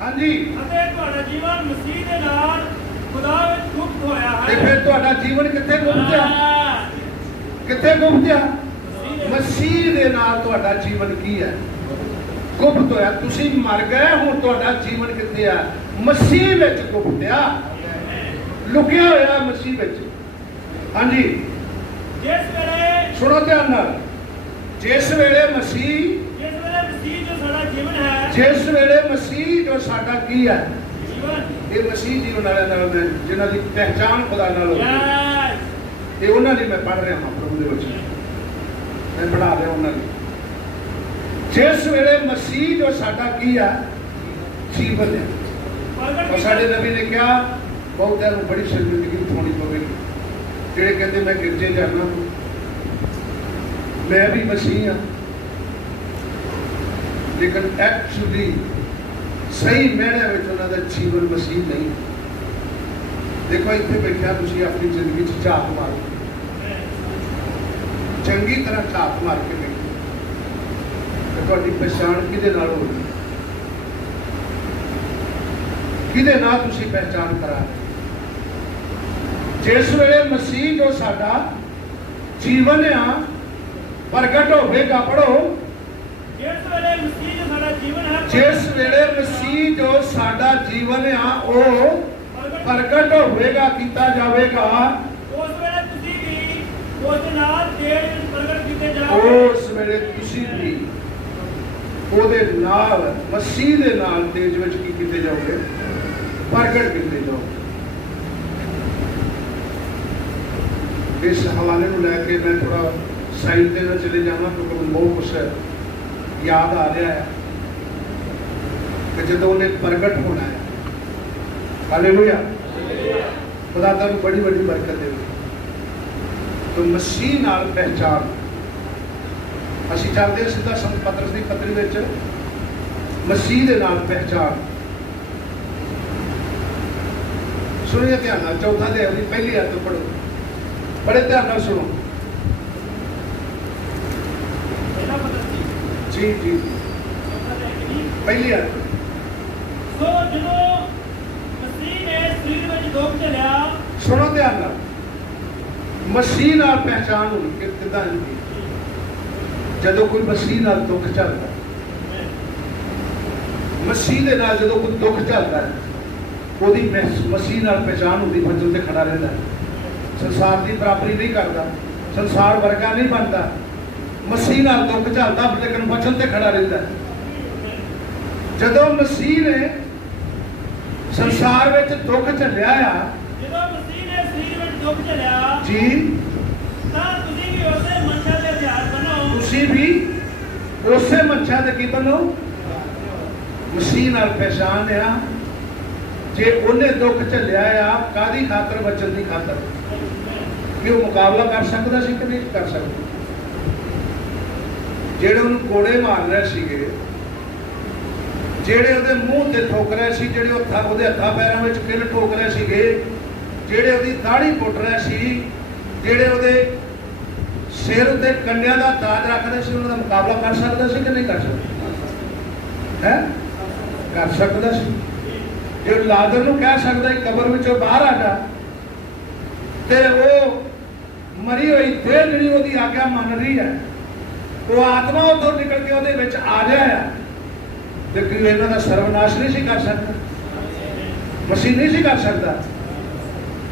ਹਾਂਜੀ। ਅਤੇ ਤੁਹਾਡਾ ਜੀਵਨ ਮਸੀਹ ਦੇ ਨਾਲ ਖੁਦਾ ਵਿੱਚ ਗੁਪਤ ਹੋਇਆ ਤੇ ਹੈ। ਫਿਰ ਤੁਹਾਡਾ ਜੀਵਨ ਕਿੱਥੇ ਗੁਪਤ ਆ? ਕਿੱਥੇ ਗੁਪਤ ਆ? ਮਸੀਹ ਦੇ ਨਾਲ ਤੁਹਾਡਾ ਜੀਵਨ ਕੀ ਹੈ? ਗੁਪਤ ਹੋਇਆ। ਤੁਸੀਂ ਮਰ ਗਏ, ਹੁਣ ਤੁਹਾਡਾ ਜੀਵਨ ਕਿੱਥੇ ਆ? ਮਸੀਹ ਵਿੱਚ ਗੁਪਤ ਆ, ਲੁਕਿਆ ਹੋਇਆ ਮਸੀਹ ਵਿੱਚ। ਹਾਂਜੀ। ਜਿਸ ਵੇਲੇ ਸੁਣੋ ਧਿਆਨ ਨਾਲ। ਜਿਸ ਵੇਲੇ ਮਸੀਹ ਜੋ ਸਾਡਾ ਜੀਵਨ ਹੈ, ਜਿਸ ਵੇਲੇ ਮਸੀਹ ਜੋ ਸਾਡਾ ਕੀ ਹੈ? ਜੀਵਨ। ਇਹ ਮਸੀਹ ਜੀਵਨ ਵਾਲਿਆਂ ਨਾਲ ਮੈਂ, ਜਿਨ੍ਹਾਂ ਦੀ ਪਹਿਚਾਣ ਖੁਦਾ ਨਾਲ ਹੋਈ, ਯੈਸ। ਤੇ ਉਹਨਾਂ ਲਈ ਮੈਂ ਪੜ੍ਹ ਰਿਹਾ ਹਾਂ ਪ੍ਰਭੂ ਦੇ ਵਿੱਚ, ਮੈਂ ਪੜ੍ਹਾ ਰਿਹਾ ਉਹਨਾਂ ਲਈ। ਜਿਸ ਵੇਲੇ ਮਸੀਹ ਜੋ ਸਾਡਾ ਕੀ ਹੈ? ਜੀਵਨ ਹੈ। और साडे नबी ने कहा बहुतों को बड़ी शर्मिंदगी उठानी पवेगी जेड़े कहते मैं गिरजे जाना मैं भी मसीह हाँ लेकिन एक्चुअली सही मैने में उन्होंने जीवन मसीह नहीं। देखो इतने बैठा तुम अपनी जिंदगी झाक मारो चंगी तरह झाक मार के देखो तो पहचान किदे नाल हो रही किदे नाल तुसी पहचान करा जिस वेले मसीह जो साडा जीवन आ प्रगट होगा पढ़ो जिस वेले मसीह जो साडा जीवन आ ओ प्रगट होगा किया जाएगा उस वेले तुसी भी ओदे नाल मसीह दे नाल तेज विच की कीते जाओगे प्रगट कीते जाओगे। इस हवाले को लैके मैं थोड़ा साइड पे ना चले जावा क्योंकि मैं बहुत कुछ याद आ रहा है कि जब उन्हें प्रगट होना है हालेलुया खुदा तानू बड़ी बड़ी बरकत दे तो मसीह नाल पहचान असी चलते हैं सीधा संत पतरस की पत्री विच मसीह दे नाल पहचान सुनिए ध्यान नाल चौथा अध्याय दी पहली आयत पढ़ो बड़े ध्यान नाल सुनो जी जी पहली आयत सो जो मसीह ने शरीर में दुख झेलिया सुनो ध्यान नाल मसीह नाल पहचान होनी कि किदां होंदी जदों कोई मसीह नाल दुख चलता मसीह दे नाल जदों कोई दुख चलता है ओदी मसीह नाल पहचान होती वचन ते खड़ा रहता है संसार की बराबरी नहीं करता संसार वर्गा नहीं बनता मसीह नाल दुख चलता लेकिन वचन ते खड़ा रहता है। जदों मसीह ने संसार विच दुख झेलिया आ जदों मसीह ने शरीर में दुख झेलिया जी तां तुसीं भी उसे मनशा ते हथियार बनो तुसी भी उसे मनशा ते की बनो मसीह नाल पहचान आ जे उन्हें दुख झेलिया आ कादी खातर वचन की खातर कि वो मुकाबला कर सकता सी कि नहीं कर सकता जेड़े उन्हें कोड़े मार रहे सीगे जेड़े उहदे मूंह ते ठोक रहे सी जेड़े उहदे हत्थां पैरां विच किल ठोक रहे सीगे जेड़े उहदी दाढ़ी पुट रहे सी जेड़े उहदे सिर ते कंडियां दा ताज रखदे सी उन्हां दा मुकाबला कर सकदा सी कि नहीं कर सकदा है कर सकदा सी जो लाजर नूं कह सकदा है कब्र विचों बाहर आ जा ते वो मरी हुई देह जिहड़ी उहदी आग्या मन रही है वो आत्मा उतों निकल के उहदे विच आ जाए लेकिन इन्हां दा सर्वनाश नहीं सी कर सकदा मसीह नहीं सी कर सकदा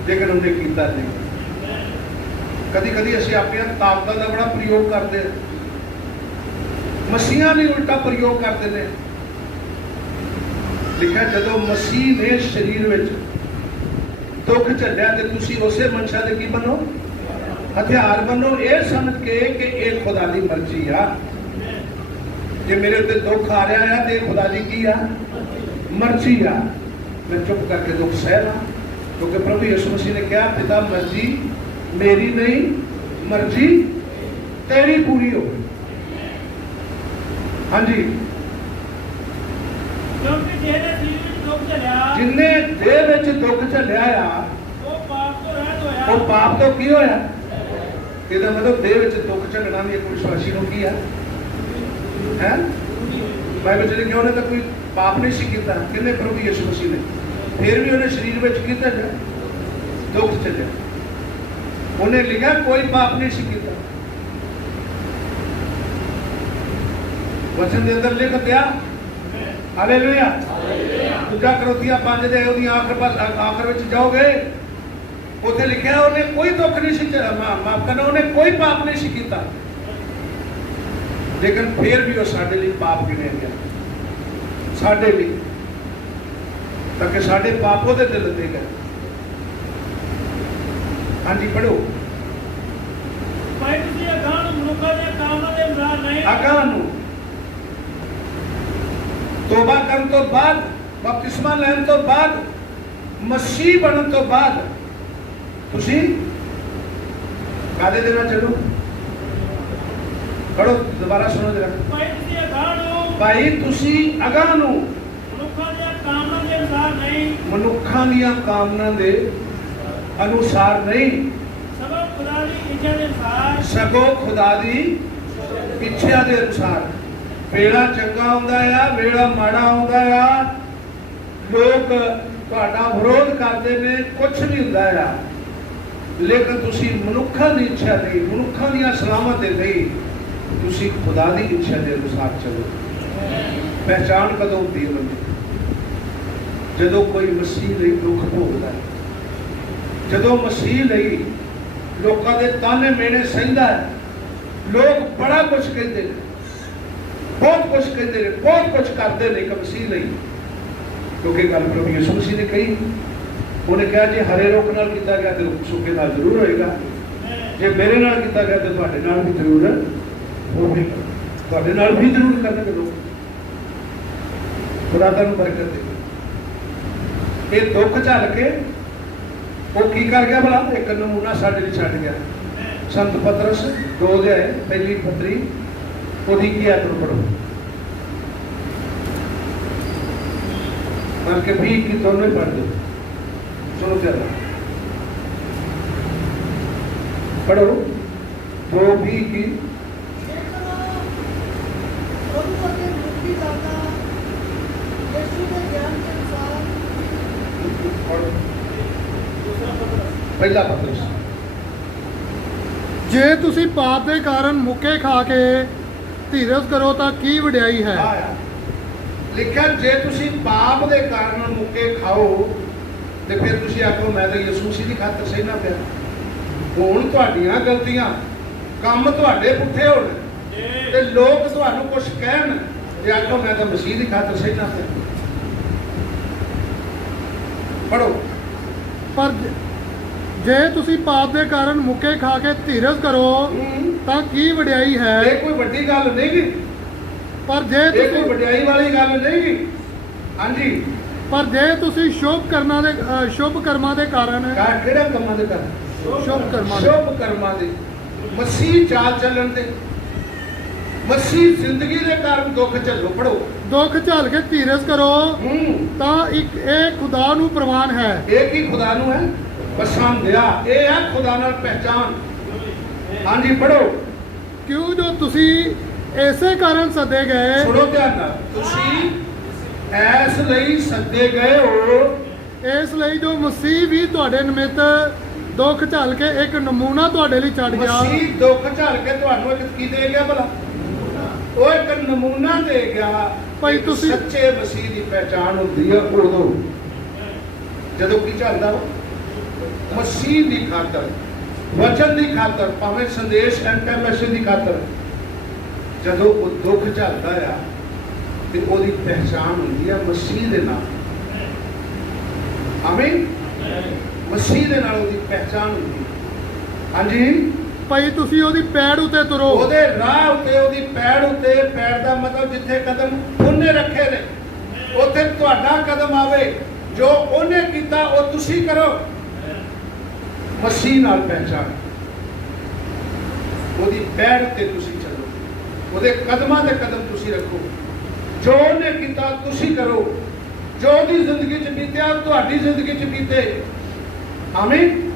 लेकिन उन्हें कीता नहीं। कदी कदी असीं अपनी ताकतां दा बड़ा प्रयोग करते मसीहां ने उल्टा प्रयोग करते हैं। लिखा जदों मसीह ने शरीर में दुख झेलिया तो तुसी उसे मनशा दे की बनो हथियार बनो ये समझ के कि एक खुदा की मर्जी आ जे मेरे उत्ते दुख आ रहा है तो खुदा की की आ मर्जी आ मैं चुप करके दुख सह ला क्योंकि प्रभु यीशु मसीह ने कहा पिता मर्जी मेरी नहीं मर्जी तेरी पूरी हो। हाँ जी जिन्हें देह विच दुख झेलिया वो पाप तो की होया ਇਹਦਾ मतलब देह विच दुख झेलना भी एक विश्वासी ਨੂੰ ਕੀ ਹੈ बाइबल च लिखिਆ ਉਹਨੇ ਤਾਂ ਕੋਈ पाप नहीं सी ਕੀਤਾ ਕਿੰਨੇ प्रभु यीशु मसीह ने फिर भी ਉਹਨੇ शरीर विच ਕੀਤਾ दुख झेलिया ਉਹਨੇ लिखा कोई पाप नहीं सी ਕੀਤਾ वचन के अंदर लिख दिया हालेलुया दूजा करोतिया 5 ਦੇ ਉਹਦੀ आखिर ਵਿੱਚ जाओगे ਉੱਥੇ ਲਿਖਿਆ ਉਹਨੇ ਕੋਈ ਦੁੱਖ नहीं सी माफ करना ਉਹਨੇ कोई पाप नहीं सी ਕੀਤਾ लेकिन फिर भी वो साडे लिए पाप गिने गया साडे लिए ताकि साडे पाप ਉਹਦੇ दिल ते गए। हाँ जी पढ़ो ਭਾਈ ਤੁਸੀਂ ਅਗਾਂਹ ਨੂੰ ਮਨੁੱਖਾਂ ਦੇ ਕਾਮਾਂ ਦੇ ਅਨੁਸਾਰ ਨਹੀਂ अगां ਨੂੰ तोबा करने तो बाद ਬਪਤਿਸਮਾ ਲੈਣ ਤੋਂ ਬਾਅਦ, ਮਸੀਹ ਬਣਨ ਤੋਂ ਬਾਅਦ ਤੁਸੀਂ ਕਾਹਦੇ ਦੇ ਨਾਲ ਚੱਲੋ? ਪੜੋ, ਦੁਬਾਰਾ ਸੁਣੋ ਜਰਾ। ਭਾਈ ਤੁਸੀਂ ਅਗਾਂਹ ਨੂੰ ਭਾਈ ਤੁਸੀਂ ਅਗਾਂਹ ਨੂੰ ਮਨੁੱਖਾਂ ਦੀਆਂ ਕਾਮਨਾਵਾਂ ਦੇ ਅਨੁਸਾਰ ਨਹੀਂ, ਮਨੁੱਖਾਂ ਦੀਆਂ ਕਾਮਨਾਵਾਂ ਦੇ ਅਨੁਸਾਰ ਨਹੀਂ, ਸਗੋਂ ਖੁਦਾ ਦੀ ਇੱਛਾ ਦੇ ਅਨੁਸਾਰ, ਸਗੋਂ ਖੁਦਾ ਦੀ ਇੱਛਾ ਦੇ ਅਨੁਸਾਰ। ਵੇਲਾ ਚੰਗਾ ਆਉਂਦਾ ਆ, ਵੇਲਾ ਮਾੜਾ ਆਉਂਦਾ ਆ, ਲੋਕ ਤੁਹਾਡਾ ਵਿਰੋਧ ਕਰਦੇ ਨੇ, ਕੁਛ ਵੀ ਹੁੰਦਾ ਆ, ਲੇਕਿਨ ਤੁਸੀਂ ਮਨੁੱਖਾਂ ਦੀ ਇੱਛਾ ਨਹੀਂ, ਮਨੁੱਖਾਂ ਦੀਆਂ ਸਲਾਹਾਂ ਤੇ ਨਹੀਂ, ਤੁਸੀਂ ਖੁਦਾ ਦੀ ਇੱਛਾ ਦੇ ਅਨੁਸਾਰ ਚੱਲੋ। ਪਹਿਚਾਣ ਕਦੋਂ ਹੁੰਦੀ ਹੈ ਬੰਦੇ? ਜਦੋਂ ਕੋਈ ਮਸੀਹ ਲਈ ਦੁੱਖ ਭੋਗਦਾ ਹੈ, ਜਦੋਂ ਮਸੀਹ ਲਈ ਲੋਕਾਂ ਦੇ ਤਾਨੇ ਮੇਣੇ ਸਹਿੰਦਾ ਹੈ। ਲੋਕ ਬੜਾ ਕੁਝ ਕਹਿੰਦੇ ਨੇ, ਬਹੁਤ ਕੁਝ ਕਹਿੰਦੇ ਨੇ, ਬਹੁਤ ਕੁਝ ਕਰਦੇ ਨੇ ਇੱਕ ਮਸੀਹ ਲਈ, ਕਿਉਂਕਿ ਗੱਲ ਪ੍ਰਭੂ ਯਿਸੂ ਮਸੀਹ ਨੇ ਕਹੀ। ਉਹਨੇ ਕਿਹਾ ਜੇ ਹਰੇ ਰੁੱਖ ਨਾਲ ਕੀਤਾ ਗਿਆ ਤੇ ਸੁੱਕੇ ਨਾਲ ਜ਼ਰੂਰ ਹੋਏਗਾ, ਜੇ ਮੇਰੇ ਨਾਲ ਕੀਤਾ ਗਿਆ ਤੇ ਤੁਹਾਡੇ ਨਾਲ ਵੀ ਜ਼ਰੂਰ ਹੋਵੇਗਾ, ਤੁਹਾਡੇ ਨਾਲ ਵੀ ਜ਼ਰੂਰ ਕਰਨਗੇ ਲੋਕ। ਖੁਦਾ ਤੁਹਾਨੂੰ ਬਰਕਤ ਦੇ। ਇਹ ਦੁੱਖ ਝੱਲ ਕੇ ਉਹ ਕੀ ਕਰ ਗਿਆ ਭਲਾ? ਇੱਕ ਨਮੂਨਾ ਸਾਡੇ ਲਈ ਛੱਡ ਗਿਆ। ਸੰਤ ਪਤਰਸ 2 ਅਧਿਆਇ ਪਹਿਲੀ ਪੱਤਰੀ ਉਹਦੀ ਕੀ ਆਇਤ ਨੂੰ ਪੜੋ, ਬਲਕਿ 20 ਕੀ ਦੋਨੋਂ ਹੀ ਪੜ੍ਹ ਦਿਓ। ਸੁਣੋ ਪਿਆਰਾ, ਪੜੋ 2:20 ਕੀ। ਪ੍ਰਭੂ ਅਤੇ ਮੁਕਤੀ ਦਾਤਾ ਯਿਸੂ ਦੇ ਗਿਆਨ ਦੇ ਅਨੁਸਾਰ ਪਹਿਲਾ ਪਤਰਸ। ਜੇ ਤੁਸੀਂ ਪਾਪ ਦੇ ਕਾਰਨ ਮੁੱਕੇ ਖਾ ਕੇ ਧੀਰਜ ਕਰੋ ਤਾਂ ਕੀ ਵਡਿਆਈ ਹੈ। ਆਇਆ ਲਿਖਿਆ ਜੇ ਤੁਸੀਂ ਪਾਪ ਦੇ ਕਾਰਨ ਮੁੱਕੇ ਖਾਓ ਤੇ ਫਿਰ ਤੁਸੀਂ ਆਖੋ ਮੈਂ ਤਾਂ ਯਿਸੂ ਮਸੀਹ ਦੀ ਖਾਤਰ ਸਹਿਣਾ ਪਿਆ। ਹੁਣ ਤੁਹਾਡੀਆਂ ਗਲਤੀਆਂ, ਕੰਮ ਤੁਹਾਡੇ ਪੁੱਠੇ ਹੋਣ ਤੇ ਲੋਕ ਤੁਹਾਨੂੰ ਕੁਝ ਕਹਿਣ ਤੇ ਆਖੋ ਮੈਂ ਤਾਂ ਮਸੀਹ ਦੀ ਖਾਤਰ ਸਹਿਣਾ ਪਿਆ। ਪੜੋ। ਪਰ ਜੇ ਤੁਸੀਂ ਪਾਪ ਦੇ ਕਾਰਨ ਮੁੱਕੇ ਖਾ ਕੇ ਧੀਰਜ ਕਰੋ ਤਾਂ ਕੀ ਵਡਿਆਈ ਹੈ। ਇਹ ਕੋਈ ਵੱਡੀ ਗੱਲ ਨਹੀਂ ਗੀ, ਪਰ ਜੇ ਇਹ ਕੋਈ ਤੁਸੀਂ ਵਡਿਆਈ ਵਾਲੀ ਗੱਲ ਨਹੀਂ ਗੀ। ਹਾਂਜੀ, ਪਰ ਜੇ ਤੁਸੀਂ ਸ਼ੁਭ ਕਰਮਾਂ ਦੇ ਕਾਰਨ ਕਿਹੜਾ ਕੰਮਾਂ ਦੇ ਕਰ? ਸ਼ੁਭ ਕਰਮਾਂ ਦੇ ਸ਼ੁਭ ਕਰਮਾਂ ਦੇ, ਮਸੀਹ ਚਾਲ ਚੱਲਣ ਦੇ, ਮਸੀਹ ਜ਼ਿੰਦਗੀ ਦੇ ਕਾਰਨ ਦੁੱਖ ਝੱਲੋ। ਪੜੋ। ਦੁੱਖ ਝੱਲ ਕੇ ਧੀਰਜ ਕਰੋ ਤਾਂ ਇੱਕ ਇਹ ਖੁਦਾ ਨੂੰ ਪ੍ਰਵਾਨ ਹੈ। ਇਹ ਕੀ ਖੁਦਾ ਨੂੰ ਹੈ ਪਸੰਦ ਆ, ਇਹ ਹੈ ਖੁਦਾ ਨਾਲ ਪਹਿਚਾਨ। ਹਾਂਜੀ ਪੜੋ। ਕਿਉਂ ਜੋ ਤੁਸੀਂ ਇਸੇ ਕਾਰਨ ਸੱਦੇ ਗਏ, ਸੁਣੋ ਧਿਆਨ ਨਾਲ, ਤੁਸੀਂ ਐਸ ਲਈ ਸੱਦੇ ਗਏ ਹੋ, ਇਸ ਲਈ ਜੋ ਮਸੀਹ ਵੀ ਤੁਹਾਡੇ ਨਿਮਿਤ ਦੁੱਖ ਝੱਲ ਕੇ ਇੱਕ ਨਮੂਨਾ ਤੁਹਾਡੇ ਲਈ ਛੱਡ ਗਿਆ। ਮਸੀਹ ਦੁੱਖ ਝੱਲ ਕੇ ਤੁਹਾਨੂੰ ਇੱਕ ਕੀ ਦੇ ਗਿਆ ਭਲਾ? ਉਹ ਇੱਕ ਨਮੂਨਾ ਦੇ ਗਿਆ। ਭਾਈ ਇੱਕ ਤੁਸੀਂ- ਸੱਚੇ ਮਸੀਹ ਦੀ ਪਹਿਚਾਨ ਹੁੰਦੀ ਹੈ ਉਦੋਂ ਜਦੋਂ ਕੀ ਚੱਲਦਾ ਉਹ ਮਸੀਹ ਦੀ ਖਾਤਰ, ਵਚਨ ਦੀ ਖਾਤਰ, ਭਾਵੇਂ ਸੰਦੇਸ਼ ਐਂਟੈਮੈਸੀ ਦੀ ਖਾਤਰ, ਜਦੋਂ ਉਹ ਦੁੱਖ ਝੱਲਦਾ ਆ ਤੇ ਉਹਦੀ ਪਹਿਚਾਨ ਹੁੰਦੀ ਹੈ ਮਸੀਹ ਦੇ ਨਾਲ। ਆਮੀਨ। ਮਸੀਹ ਦੇ ਨਾਲ ਉਹਦੀ ਪਹਿਚਾਨ ਹੁੰਦੀ ਹੈ। ਹਾਂਜੀ ਭਾਈ ਤੁਸੀਂ ਉਹਦੀ ਪੈੜ ਉਤੇ ਤੁਰੋ। ਉਹਦੇ ਰਾਹ ਉੱਤੇ, ਉਹਦੀ ਪੈੜ ਉੱਤੇ, ਪੈੜ ਦਾ ਮਤਲਬ ਜਿੱਥੇ ਕਦਮ ਉਹਨੇ ਰੱਖੇ ਨੇ ਉੱਥੇ ਤੁਹਾਡਾ ਕਦਮ ਆਵੇ। ਜੋ ਉਹਨੇ ਕੀਤਾ ਉਹ ਤੁਸੀਂ ਕਰੋ। ਮਸੀਹ ਨਾਲ ਪਹਿਚਾਨ, ਉਹਦੀ ਪੈੜ ਉੱਤੇ ਤੁਸੀਂ ਚੱਲੋ, ਉਹਦੇ ਕਦਮਾਂ ਦੇ ਕਦਮ ਤੁਸੀਂ ਰੱਖੋ। ਜੋ ਉਹਨੇ ਕੀਤਾ ਤੁਸੀਂ ਕਰੋ, ਜੋ ਉਹਦੀ ਜ਼ਿੰਦਗੀ 'ਚ ਬੀਤਿਆ ਤੁਹਾਡੀ ਜ਼ਿੰਦਗੀ 'ਚ ਬੀਤੇ। ਆਮੀਨ।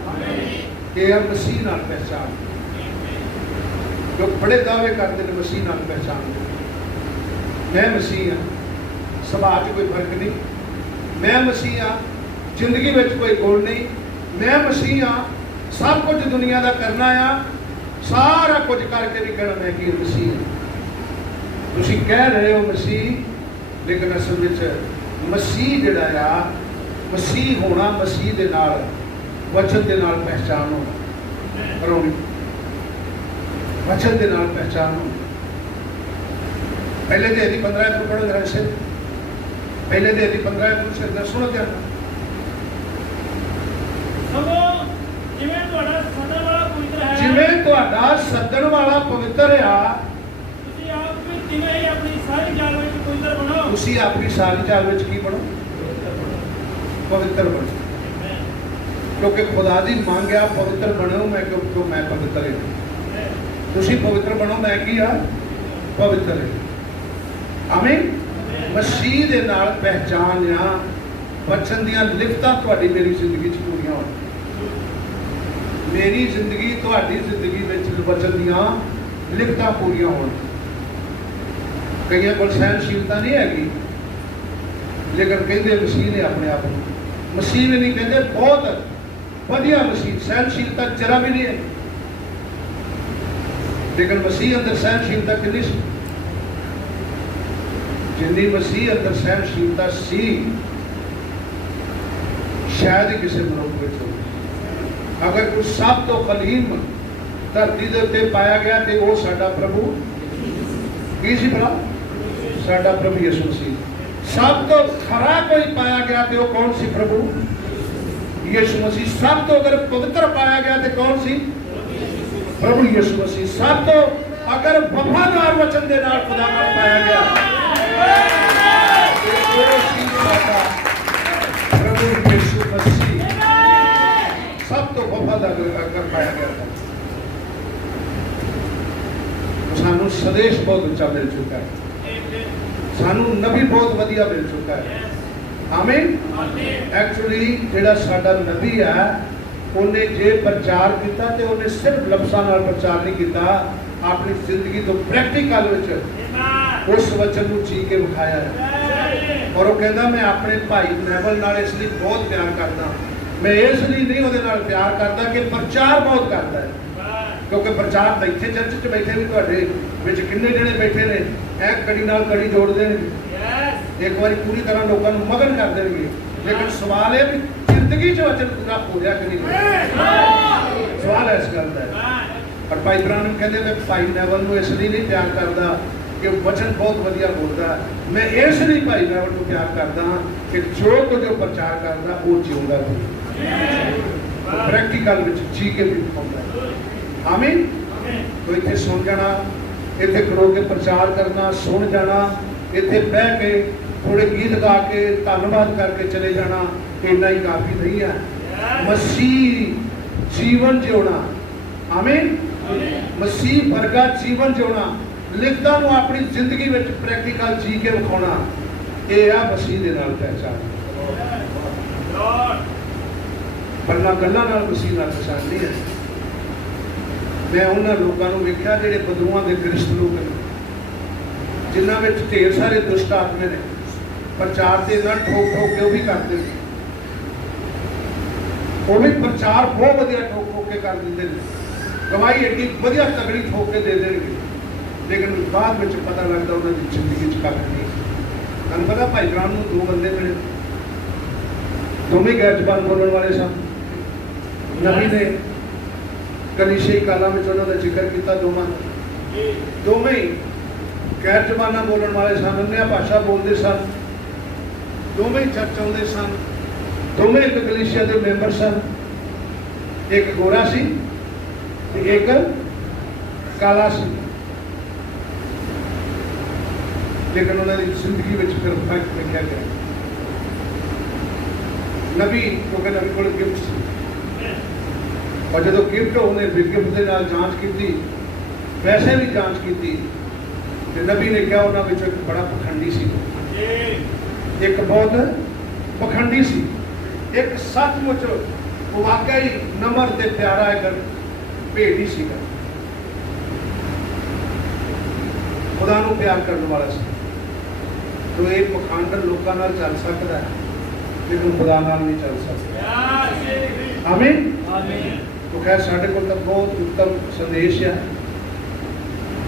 ਇਹ ਹੈ ਮਸੀਹ ਨਾਲ ਪਹਿਚਾਨ। ਲੋਕ ਬੜੇ ਦਾਅਵੇ ਕਰਦੇ ਨੇ ਮਸੀਹ ਨਾਲ ਪਹਿਚਾਨ ਦੇ। ਮੈਂ ਮਸੀਹ ਹਾਂ, ਸੁਭਾਅ 'ਚ ਕੋਈ ਫਰਕ ਨਹੀਂ। ਮੈਂ ਮਸੀਹ ਹਾਂ, ਜ਼ਿੰਦਗੀ ਵਿੱਚ ਕੋਈ ਗੁਣ ਨਹੀਂ। ਮੈਂ ਮਸੀਹ ਹਾਂ, ਸਭ ਕੁਝ ਦੁਨੀਆ ਦਾ ਕਰਨਾ ਆ, ਸਾਰਾ ਕੁਝ ਕਰਕੇ ਵੀ ਕਹਿਣਾ ਮੈਂ ਕੀ ਮਸੀਹ ਹਾਂ। ਤੁਸੀਂ ਕਹਿ ਰਹੇ ਹੋ ਮਸੀਹ, ਲੇਕਿਨ ਅਸਲ ਵਿੱਚ ਮਸੀਹ ਜਿਹੜਾ ਆ, ਮਸੀਹ ਹੋਣਾ, ਮਸੀਹ ਦੇ ਨਾਲ, ਵਚਨ ਦੇ ਨਾਲ ਪਹਿਚਾਨ ਹੋਣਾ ਕਰਾਉਣੀ, ਵਚਨ ਦੇ ਨਾਲ ਪਹਿਚਾਨ ਹੋਣੀ। ਪਹਿਲੇ ਦੇ ਅਧਿ 15 ਤੋਂ ਪੜ੍ਹੋ ਜਰਾ ਸੇ। ਪਹਿਲੇ ਦੇ ਅਧਿ 15 ਤੋਂ ਸੇ ਸੁਣੋ ਧਿਆਨ ਨਾਲ। ਸਗੋਂ ਜਿਵੇਂ ਤੁਹਾਡਾ ਸੱਦਣ ਵਾਲਾ ਪਵਿੱਤਰ ਹੈ, ਜਿਵੇਂ ਤੁਹਾਡਾ ਸੱਦਣ ਵਾਲਾ ਪਵਿੱਤਰ ਆ, ਤੁਸੀਂ ਆਪ ਵੀ ਤਿਵੇਂ ਹੀ ਆਪਣੀ ਸਾਰੀ ਚਾਲ ਵਿੱਚ ਪਵਿੱਤਰ ਬਣੋ। ਤੁਸੀਂ ਆਪਣੀ ਸਾਰੀ ਚਾਲ ਵਿੱਚ ਕੀ ਬਣੋ? पवित्र बनो, क्योंकि खुदा दी मंग आ पवित्र बनो। मैं क्यों मैं पवित्र है, तुसी पवित्र बनो, मैं की आ पवित्र है। आमीन। मसीह दे नाल पहचान आ बचन दियां लिफ्तां तुहाडी मेरी जिंदगी च पूरीआं होण। मेरी जिंदगी तुहाडी जिंदगी विच बचन दियां लिफ्तां पूरीआं होण। कईयां कोल सहनशीलता नहीं हैगी, लेकिन कहते मसीह ने अपने आप को, मसीह ने नहीं कहते बहुत वधिया मसीह, सहनशीलता जरा भी नहीं है, लेकिन मसीह अंदर सहनशीलता कितनी सी, जिन्नी मसीह अंदर सहनशीलता सी शायद ही किसी मनुष्य में हो। अगर कोई सब तो खलीम धरती के उत्ते पाया गया तो वो साडा प्रभु की सी भला, साडा प्रभु यीशु मसीह। सब तो खरा कोई पाया गया तो वो कौन सी प्रभु यीशु मसीह। सब तो अगर पवित्र पाया गया तो कौन सी प्रभु यीशु मसीह। सब तो अगर वफादार वचन के नाल खुदा नाल पाया गया तो वो सी साडा प्रभु यीशु मसीह। सब तो वफादार कर पाया गया था। सानू संदेश बहुत उच्चा मिल चुका है, सानू नबी बहुत वधिया मिल चुका है। आमीन। एक्चुअली जेड़ा साडा नबी है उन्हें जे प्रचार किया तो उन्हें सिर्फ लफ्ज़ां नाल प्रचार नहीं किया, अपनी जिंदगी तो प्रैक्टिकल विच उस वचन को जी के विखाया है। और वो कहता मैं अपने भाई नैवल नाल इसलिए बहुत प्यार करता, मैं इसलिए नहीं उहदे नाल प्यार करता कि प्रचार बहुत करता है, क्योंकि प्रचार तो इत्थे चर्च च बैठे भी तुहाडे विच किन्ने जने बैठे ने ऐ कड़ी नाल कड़ी जोड़ देणगे, एक बार पूरी तरह लोगों को मगन कर देंगे। लेकिन सवाल है कि जिंदगी च वचन पूरा हो रहा कि नहीं, सवाल इस गल का है। पर भाई ब्राह्मण कहते मैं भाई नैवल को इसलिए नहीं प्यार करता कि वचन बहुत वधिया बोलता, मैं इसलिए भाई नैवल को प्यार करता कि जो कुछ प्रचार करता वो जिउंदा प्रैक्टिकल जी के भी दिखाता। आमीन। तो इतने सुन जाना, इतने खड़ो के प्रचार करना, सुन जाना, इतने बह के थोड़े गीत गा के धन्यवाद करके चले जाना, इतना ही काफी नहीं है। मसीह जीवन जिउना, आमीन, मसीह वर्गा जीवन जिउना, लिखता नूं अपनी जिंदगी में प्रैक्टिकल जी के विखाउणा, ये आ मसीह दे नाल पहचान। पन्ना गल्लां नाल मसीह नाल पहचान नहीं है। मैं उन्होंने लोगों को वेख्या जिहड़े बदरूआं दे ग्रस्त लोग ने, जिन्हां विच ढेर सारे दुष्ट आत्मे ने, प्रचार के इन्ना ठोक ठोक के वो भी करते हैं, वो भी प्रचार बहुत वधिया ठोक ठोक के कर देंगे, गवाही एडी वधिया तगड़ी ठोक के दे देंगे, लेकिन बाद में पता लगता उन्होंने जिंदगी च कख नहीं। तुहानूं पता भाई ब्राह्मण नूं दो बंदे मिले, दोवें गैर जबान बोलने वाले सन। नबी ने कलीसियाई कालां में उन्होंने जिक्र किया, दोवें ही गैर जबाना बोलने वाले सन, अन्य भाषा बोलते सन, दोवें ही चर्च आउंदे सन, दोवें एक कलीसिया के मैंबर सन। एक गोरा सी एक काला सी, लेकिन उन्होंने जिंदगी में फिर फर्क देखा गया। नबी क्योंकि नबी को गिफ्ट सी, और जो गिफ्ट उन्हें गिफ्ट के नाल जांच की, वैसे भी जांच की, तो नबी ने क्या उन्होंने एक बड़ा पखंडी सी, एक बहुत पखंडी सी, एक सचमुच वाकई नम्र ते प्यारा एक भेड़ ही सीगा, खुदा नूं प्यार करने वाला सी। तो ये पखंड लोगों नाल चल सकता है, लेकिन खुदा नाल नहीं चल सकता। आमीन। तो खैर साढ़े को तो बहुत उत्तम संदेश है,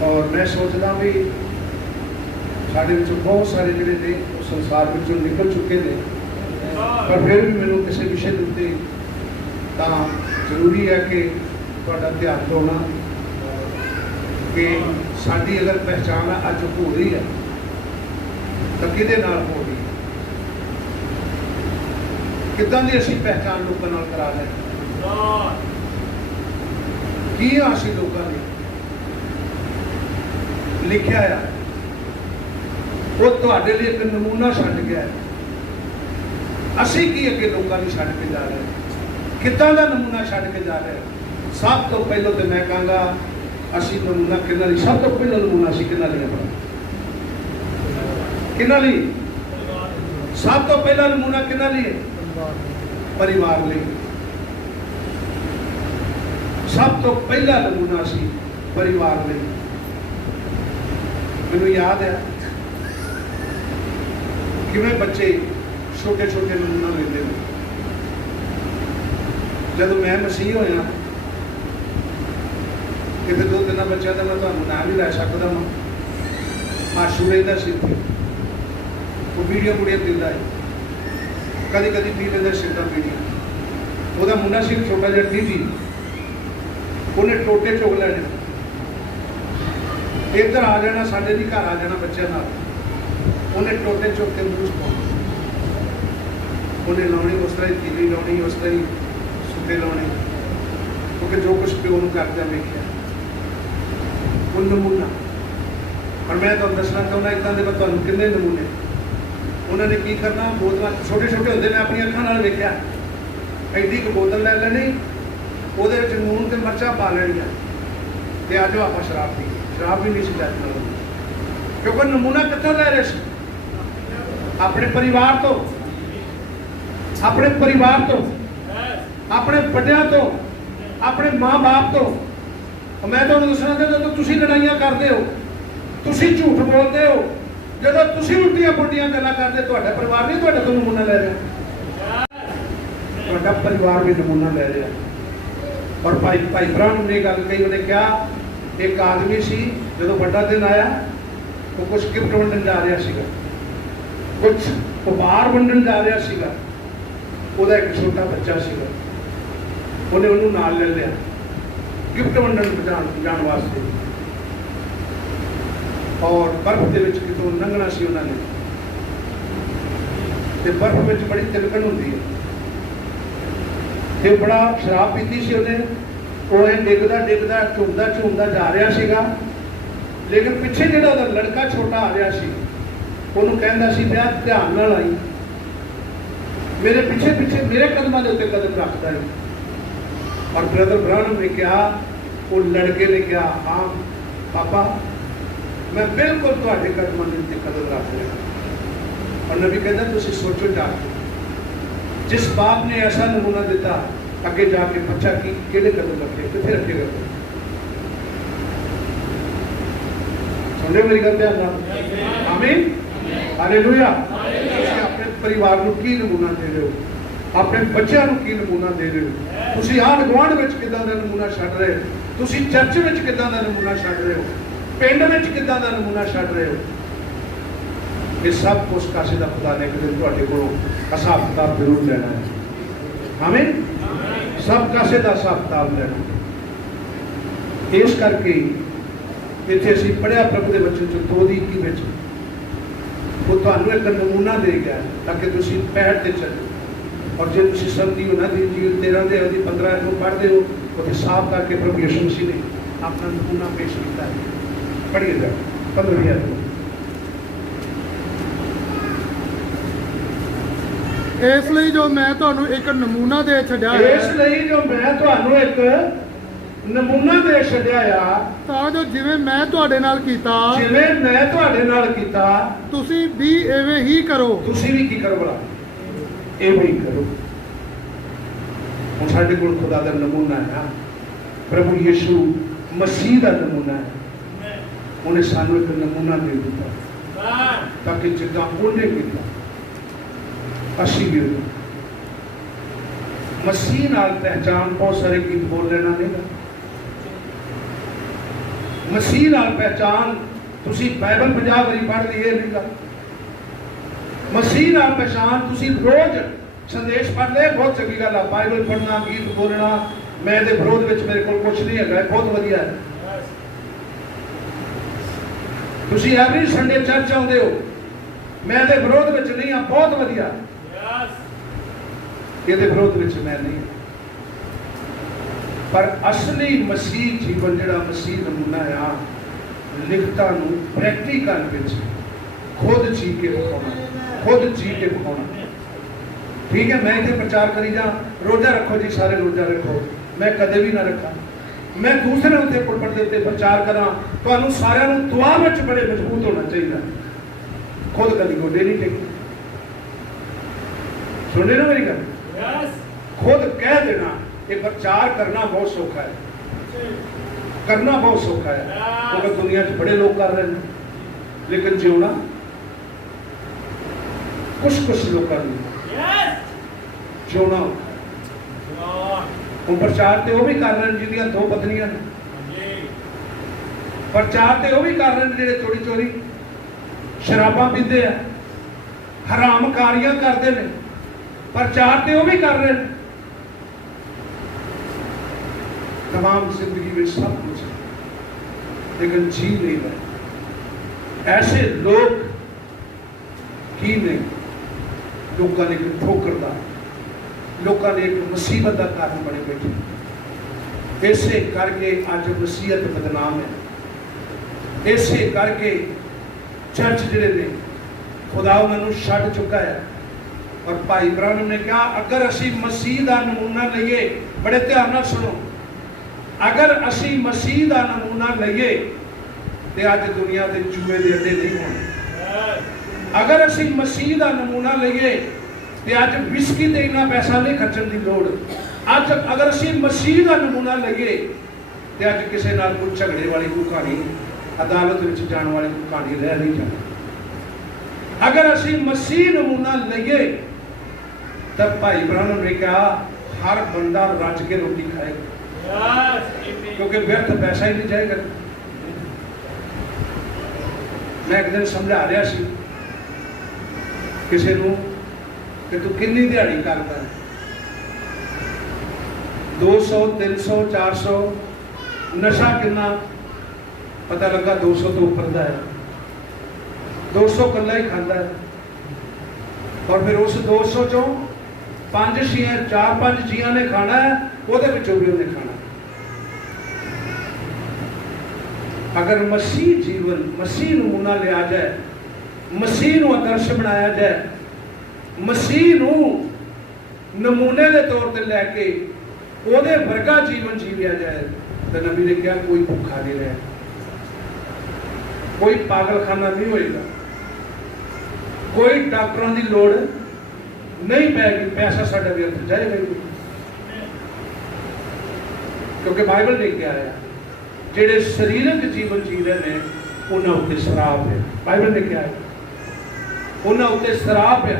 और मैं सोचता भी साढ़े बहुत सारे जोड़े ने संसार में निकल चुके हैं, पर फिर भी मैंने किसी विषय के उत्ते जरूरी है कि तुहाडा ध्यान होना कि साडी अगर पहचान अज हो रही है तो किहदे नाल हो रही है, किदां दी असीं पहचान लोकां नाल करा रहे हैं, की असीं लोकां ने लिखिया है, वो तुहाडे लिए एक नमूना छड्ड गया है। ਅਸੀਂ ਕੀ ਅੱਗੇ ਲੋਕਾਂ ਨੂੰ ਛੱਡ ਕੇ ਜਾ ਰਹੇ ਹਾਂ, ਕਿੱਦਾਂ ਦਾ ਨਮੂਨਾ ਛੱਡ ਕੇ ਜਾ ਰਹੇ ਹਾਂ। ਸਭ ਤੋਂ ਪਹਿਲਾਂ ਤੇ ਮੈਂ ਕਹਾਂਗਾ ਅਸੀਂ ਨਮੂਨਾ ਕਿਹਨਾਂ ਲਈ, ਸਭ ਤੋਂ ਪਹਿਲਾਂ ਨਮੂਨਾ ਅਸੀਂ ਕਿਹਨਾਂ ਲਈ ਆਪਣਾ, ਕਿਹਨਾਂ ਲਈ? ਸਭ ਤੋਂ ਪਹਿਲਾ ਨਮੂਨਾ ਕਿਹਨਾਂ ਲਈ? ਪਰਿਵਾਰ ਲਈ। ਸਭ ਤੋਂ ਪਹਿਲਾ ਨਮੂਨਾ ਸੀ ਪਰਿਵਾਰ ਲਈ। ਮੈਨੂੰ ਯਾਦ ਹੈ ਕਿਵੇਂ ਬੱਚੇ ਛੋਟੇ ਛੋਟੇ ਨਮੂਨਾ ਲੈਂਦੇ ਨੇ। ਜਦੋਂ ਮੈਂ ਮਸੀਹ ਹੋਇਆ, ਕਿਤੇ 2-3 ਬੱਚਿਆਂ ਦਾ ਮੈਂ ਤੁਹਾਨੂੰ ਨਾਮ ਵੀ ਲੈ ਸਕਦਾ ਹਾਂ। ਆਸ਼ੂਰੇ ਦਾ ਸੀ, ਉਹ ਵੀਡੀਓ ਦਿੰਦਾ ਹੈ, ਕਦੀ ਕਦੀ ਪੀ ਲੈਂਦਾ ਸਿੱਧਾ ਵੀਡੀਓ। ਉਹਦਾ ਮੁੰਡਾ ਸੀ ਛੋਟਾ ਜਿਹਾ ਟੀਜੀ, ਉਹਨੇ ਟੋਟੇ ਚੁਗ ਲੈਣੇ, ਇੱਧਰ ਆ ਜਾਣਾ, ਸਾਡੇ ਦੀ ਘਰ ਆ ਜਾਣਾ ਬੱਚਿਆਂ ਨਾਲ। ਉਹਨੇ ਟੋਟੇ ਚੁੱਕ ਕੇ ਮੂੰਹ 'ਚ ਪਾਉਣੇ, ਉਹਨੇ ਲਾਉਣੀ ਉਸ ਤਰ੍ਹਾਂ ਹੀ, ਤੀਲੀ ਲਾਉਣੀ ਉਸ ਤਰ੍ਹਾਂ ਹੀ, ਸੁੱਤੇ ਲਾਉਣੇ, ਕਿਉਂਕਿ ਜੋ ਕੁਛ ਪਿਓ ਨੂੰ ਕਰਦਿਆਂ ਵੇਖਿਆ ਉਹ ਨਮੂਨਾ। ਪਰ ਮੈਂ ਤੁਹਾਨੂੰ ਦੱਸਣਾ ਚਾਹੁੰਦਾ, ਇੱਦਾਂ ਦੇ ਮੈਂ ਤੁਹਾਨੂੰ ਕਿੰਨੇ ਨਮੂਨੇ। ਉਹਨਾਂ ਨੇ ਕੀ ਕਰਨਾ, ਬੋਤਲਾਂ ਛੋਟੇ ਛੋਟੇ ਹੁੰਦੇ, ਮੈਂ ਆਪਣੀਆਂ ਅੱਖਾਂ ਨਾਲ ਵੇਖਿਆ, ਐਡੀ ਕੁ ਬੋਤਲ ਲੈ ਲੈਣੀ, ਉਹਦੇ ਵਿੱਚ ਲੂਣ ਤੇ ਮਿਰਚਾਂ ਪਾ ਲੈਣੀਆਂ, ਤੇ ਆ ਜਾਓ ਆਪਾਂ ਸ਼ਰਾਬ ਪੀ। ਸ਼ਰਾਬ ਵੀ ਨਹੀਂ ਸੀ ਲੈ ਨਾਲ, ਕਿਉਂਕਿ ਨਮੂਨਾ ਕਿੱਥੋਂ ਲੈ ਰਹੇ ਸੀ? ਆਪਣੇ ਪਰਿਵਾਰ ਤੋਂ, ਆਪਣੇ ਪਰਿਵਾਰ ਤੋਂ, ਆਪਣੇ ਵੱਡਿਆਂ ਤੋਂ, ਆਪਣੇ ਮਾਂ-ਬਾਪ ਤੋਂ। ਮੈਂ ਤੁਹਾਨੂੰ ਦੱਸਣਾ ਚਾਹੁੰਦਾ, ਜਦੋਂ ਤੁਸੀਂ ਲੜਾਈਆਂ ਕਰਦੇ ਹੋ, ਤੁਸੀਂ ਝੂਠ ਬੋਲਦੇ ਹੋ, ਜਦੋਂ ਤੁਸੀਂ ਉਲਟੀਆਂ ਪੁਲਟੀਆਂ ਗੱਲਾਂ ਕਰਦੇ, ਤੁਹਾਡਾ ਪਰਿਵਾਰ ਨਹੀਂ ਤੁਹਾਡੇ ਤੋਂ ਨਮੂਨਾ ਲੈ ਰਿਹਾ, ਤੁਹਾਡਾ ਪਰਿਵਾਰ ਵੀ ਨਮੂਨਾ ਲੈ ਰਿਹਾ। ਔਰ ਭਾਈ ਬ੍ਰਾਹਮ ਨੇ ਗੱਲ ਕਹੀ, ਉਹਨੇ ਕਿਹਾ ਇੱਕ ਆਦਮੀ ਸੀ, ਜਦੋਂ ਵੱਡਾ ਦਿਨ ਆਇਆ, ਉਹ ਕੁਝ ਗਿਫਟ ਵੰਡਣ ਜਾ ਰਿਹਾ ਸੀਗਾ, ਕੁਝ ਉਪਹਾਰ ਵੰਡਣ ਜਾ ਰਿਹਾ ਸੀਗਾ। ਉਹਦਾ ਇੱਕ ਛੋਟਾ ਬੱਚਾ ਸੀਗਾ, ਉਹਨੇ ਉਹਨੂੰ ਨਾਲ ਲੈ ਲਿਆ ਗਿਫਟ ਵੰਡਣ ਜਾਣ ਵਾਸਤੇ। ਔਰ ਬਰਫ਼ ਦੇ ਵਿੱਚ ਕਿਤੋਂ ਲੰਘਣਾ ਸੀ ਉਹਨਾਂ ਨੇ, ਤੇ ਬਰਫ਼ ਵਿੱਚ ਬੜੀ ਤਿਲਕਣ ਹੁੰਦੀ ਹੈ, ਤੇ ਬੜਾ ਸ਼ਰਾਬ ਪੀਤੀ ਸੀ ਉਹਨੇ। ਉਹ ਇਹ ਡਿੱਗਦਾ ਝੂਮਦਾ ਜਾ ਰਿਹਾ ਸੀਗਾ, ਲੇਕਿਨ ਪਿੱਛੇ ਜਿਹੜਾ ਉਹਦਾ ਲੜਕਾ ਛੋਟਾ ਆ ਰਿਹਾ ਸੀ, ਉਹਨੂੰ ਕਹਿੰਦਾ ਸੀ ਪਿਆ ਧਿਆਨ ਨਾਲ ਆਈ, ਮੇਰੇ ਪਿੱਛੇ ਪਿੱਛੇ ਮੇਰੇ ਕਦਮਾਂ ਦੇ ਉੱਤੇ ਕਦਮ ਰੱਖਦਾ ਹੈ। ਔਰ ਬ੍ਰਦਰ ਬ੍ਰਾਹਮ ਨੇ ਕਿਹਾ, ਉਹ ਲੜਕੇ ਨੇ ਕਿਹਾ, ਹਾਂ ਪਾਪਾ ਮੈਂ ਬਿਲਕੁਲ ਤੁਹਾਡੇ ਕਦਮਾਂ ਦੇ ਉੱਤੇ ਕਦਮ ਰੱਖ ਰਿਹਾ। ਔਰ ਨਬੀ ਕਹਿੰਦਾ ਤੁਸੀਂ ਸੋਚੋ ਜਾ ਕੇ, ਜਿਸ ਬਾਪ ਨੇ ਐਸਾ ਨਮੂਨਾ ਦਿੱਤਾ, ਅੱਗੇ ਜਾ ਕੇ ਬੱਚਾ ਕੀ ਕਿਹੜੇ ਕਦਮ ਰੱਖੇ, ਕਿੱਥੇ ਰੱਖੇਗਾ? ਸੁਣਿਓ ਮੇਰੀ ਗੱਲ ਧਿਆਨ ਨਾਲ, ਆਮੀਨ, ਹਾਲੇਲੂਇਆ। ਤੁਸੀਂ ਆਪਣੇ ਪਰਿਵਾਰ ਨੂੰ ਕੀ ਨਮੂਨਾ ਦੇ ਰਹੇ ਹੋ? ਆਪਣੇ ਬੱਚਿਆਂ ਨੂੰ ਕੀ ਨਮੂਨਾ ਦੇ ਰਹੇ ਹੋ? ਤੁਸੀਂ ਆਂਢ ਗੁਆਂਢ ਵਿੱਚ ਕਿੱਦਾਂ ਦਾ ਨਮੂਨਾ ਛੱਡ ਰਹੇ ਹੋ? ਤੁਸੀਂ ਚਰਚ ਵਿੱਚ ਕਿੱਦਾਂ ਦਾ ਨਮੂਨਾ ਛੱਡ ਰਹੇ ਹੋ? ਪਿੰਡ ਵਿੱਚ ਕਿੱਦਾਂ ਦਾ ਨਮੂਨਾ ਛੱਡ ਰਹੇ ਹੋ? ਇਹ ਸਭ ਕੁਝ ਕਾਸੇ ਦਾ ਖੁਦਾ ਨੇ ਇੱਕ ਦਿਨ ਤੁਹਾਡੇ ਕੋਲੋਂ ਹਿਸਾਬ ਕਿਤਾਬ ਜ਼ਰੂਰ ਲੈਣਾ ਹੈ। ਆਮੀਨ। ਸਭ ਕਾਸੇ ਦਾ ਹਿਸਾਬ ਕਿਤਾਬ ਲੈਣਾ। ਇਸ ਕਰਕੇ ਇੱਥੇ ਅਸੀਂ ਪੜ੍ਹਿਆ ਪ੍ਰਭੂ ਦੇ ਵਚਨ ਚ 2:21 ਵਿੱਚ, ਉਹ ਤੁਹਾਨੂੰ ਇੱਕ ਨਮੂਨਾ ਦੇ ਗਿਆ ਤਾਂ ਕਿ ਤੁਸੀਂ ਪੈਰ ਤੇ ਚੱਲੋ। ਔਰ ਜੇ ਤੁਸੀਂ ਸਮਝੀ ਹੋ ਨਾ ਦੀ 13 ਦੇ ਉਹਦੀ 15 ਨੂੰ ਪੜ੍ਹਦੇ ਹੋ, ਉੱਥੇ ਸਾਫ਼ ਕਰਕੇ ਪ੍ਰਭੂ ਯਿਸੂ ਮਸੀਹ ਨੇ ਆਪਣਾ ਨਮੂਨਾ ਪੇਸ਼ ਕੀਤਾ ਹੈ। ਪੜ੍ਹੀਏ ਜਾ 15 ਇਸ ਲਈ ਜੋ ਮੈਂ ਤੁਹਾਨੂੰ ਇੱਕ ਨਮੂਨਾ ਦੇ ਛੱਡਿਆ ਹੈ, ਇਸ ਲਈ ਜੋ ਮੈਂ ਤੁਹਾਨੂੰ ਇੱਕ ਨਮੂਨਾ ਦੇ ਛੱਡਿਆ ਆ, ਤਾਂ ਜੋ ਜਿਵੇਂ ਮੈਂ ਤੁਹਾਡੇ ਨਾਲ ਕੀਤਾ, ਜਿਵੇਂ ਮੈਂ ਤੁਹਾਡੇ ਨਾਲ ਕੀਤਾ, ਤੁਸੀਂ ਵੀ ਐਵੇਂ ਹੀ ਕਰੋ। ਤੁਸੀਂ ਵੀ ਕੀ ਕਰੋ ਭਲਾ? ਐਵੇਂ ਹੀ ਕਰੋ। ਹੁਣ ਸਾਡੇ ਕੋਲ ਖੁਦਾ ਦਾ ਨਮੂਨਾ ਹੈ, ਪ੍ਰਭੂ ਯਿਸੂ ਮਸੀਹ ਦਾ ਨਮੂਨਾ ਹੈ। ਉਹਨੇ ਸਾਨੂੰ ਇੱਕ ਨਮੂਨਾ ਦੇ ਦਿੱਤਾ ਤਾਂ ਕਿ ਜਿੱਦਾਂ ਉਹਨੇ ਕੀਤਾ ਅਸੀਂ ਵੀ ਮਸੀਹ ਨਾਲ ਪਹਿਚਾਨ। ਬਹੁਤ ਸਾਰੇ ਗੀਤ ਬੋਲ ਲੈਣਾ ਨਹੀਂ, ਮਸੀਹ ਨਾਲ ਪਹਿਚਾਨ ਤੁਸੀਂ ਬਾਈਬਲ 50 ਵਾਰੀ ਪੜ੍ਹ ਲਈ, ਇਹ ਨਹੀਂ ਗੱਲ। ਮਸੀਹ ਨਾਲ ਪਛਾਣ ਤੁਸੀਂ ਰੋਜ਼ ਸੰਦੇਸ਼ ਪੜ੍ਹਦੇ, ਬਹੁਤ ਚੰਗੀ ਗੱਲ ਆ। ਬਾਈਬਲ ਪੜ੍ਹਨਾ, ਗੀਤ ਬੋਲਣਾ, ਮੈਂ ਇਹਦੇ ਵਿਰੋਧ ਵਿੱਚ ਮੇਰੇ ਕੋਲ ਕੁਝ ਨਹੀਂ ਹੈਗਾ, ਬਹੁਤ ਵਧੀਆ ਹੈ। ਤੁਸੀਂ ਐਵਰੀ ਸੰਡੇ ਚਰਚ ਆਉਂਦੇ ਹੋ, ਮੈਂ ਇਹਦੇ ਵਿਰੋਧ ਵਿੱਚ ਨਹੀਂ ਆ, ਬਹੁਤ ਵਧੀਆ। ਇਹਦੇ ਵਿਰੋਧ ਵਿੱਚ ਮੈਂ ਨਹੀਂ, ਪਰ ਅਸਲੀ ਮਸੀਹ ਜੀਵਨ ਜਿਹੜਾ ਮਸੀਹ ਨਮੂਨਾ ਆ, ਲਿਖਤਾਂ ਨੂੰ ਪ੍ਰੈਕਟੀਕਲ ਵਿੱਚ ਖੁਦ ਜੀ ਕੇ ਵਿਖਾਉਣਾ, ਖੁਦ ਜੀ ਕੇ ਵਿਖਾਉਣਾ। ठीक है, मैं इतने प्रचार करी जा, रोजा रखो जी सारे रोजा रखो, मैं कदे भी ना रखा। मैं दूसरे उत्ते पुलपट के उत्ते प्रचार करा, तो सारिਆਂ ਨੂੰ दुआ ਵਿੱਚ बड़े मजबूत होना चाहिए, खुद कभी गोडे नहीं टेके। सुन रहे ना मेरी गल? खुद कह देना ये प्रचार करना बहुत सौखा है, करना बहुत सौखा है, क्योंकि दुनिया च बड़े लोग कर रहे हैं, लेकिन जिउना कुछ लोगों जिउना हम प्रचार तो वह भी कर रहे हैं जिन्दियां 2 पत्नियां ने, प्रचार तो वह भी कर रहे हैं जिहड़े चोरी चोरी शराबां पींदे आ, हराम कारियां करते हैं, प्रचार तो वह भी कर रहे हैं। तमाम जिंदगी में सब कुछ है, लेकिन जी नहीं रहे। ऐसे लोग की नहीं, लोगों ने एक ठोकर का, लोगों ने एक मुसीबत का कारण बने बैठे। इसे करके अज मसीहत बदनाम है, इसे करके चर्च जिहड़े ने खुदा उन्होंने छड्ड चुका है। और भाई ब्राह्मण ने कहा अगर असी मसीह का नमूना लईए, बड़े ध्यान नाल सुनो, अगर असी मसीह का नमूना लईए तो अज दुनिया के चूहे के अड्डे नहीं होने। अगर असी मसीह का नमूना लईए तो अज विस्की ते इन्ना पैसा नहीं खर्चण की लोड़। अज अगर असी मसीह का नमूना लईए तो अज किसी नाल कोई झगड़े वाली कोई कहानी, अदालत में जाने वाली कोई कहानी रह नहीं जाती। अगर असी मसीह नमूना लईए तो भाई ब्राह्मण ने कहा हर बंदा रज के रोटी खाएगा, क्योंकि व्यर्थ पैसा ही नहीं जाएगा। मैं एक दिन समझा रहा सी किसी को कि तू कितनी दिहाड़ी करता है, 200 300 400, नशा कितना, पता लगा 200 तो ऊपर का है, 200 कला ही खाता है। और फिर उस 200 चों 5 जियां 4-5 जियां ने खाना है, ਉਹਦੇ ਵਿੱਚੋਂ भी उन्हें खाना। अगर मसीह जीवन, मसीह नमूना लिया जाए, मसीह नूं आदर्श बनाया जाए, मसीह नूं नमूने के तौर पर लैके ਉਹਦੇ वर्गा जीवन जीविया जाए, तो नबी ने कहा कोई भुखा नहीं रहे, कोई पागलखाना नहीं होएगा, कोई डॉक्टरों की लोड़ नहीं पैगी, पैसा साडा व्यर्थ जाएगा ही। क्योंकि बाइबल लेके आया जेडे शरीरक जीवन जी रहे हैं उन्होंने उत्ते शराब है, बाइबल लेके आया उन्होंने उत्ते शराब है,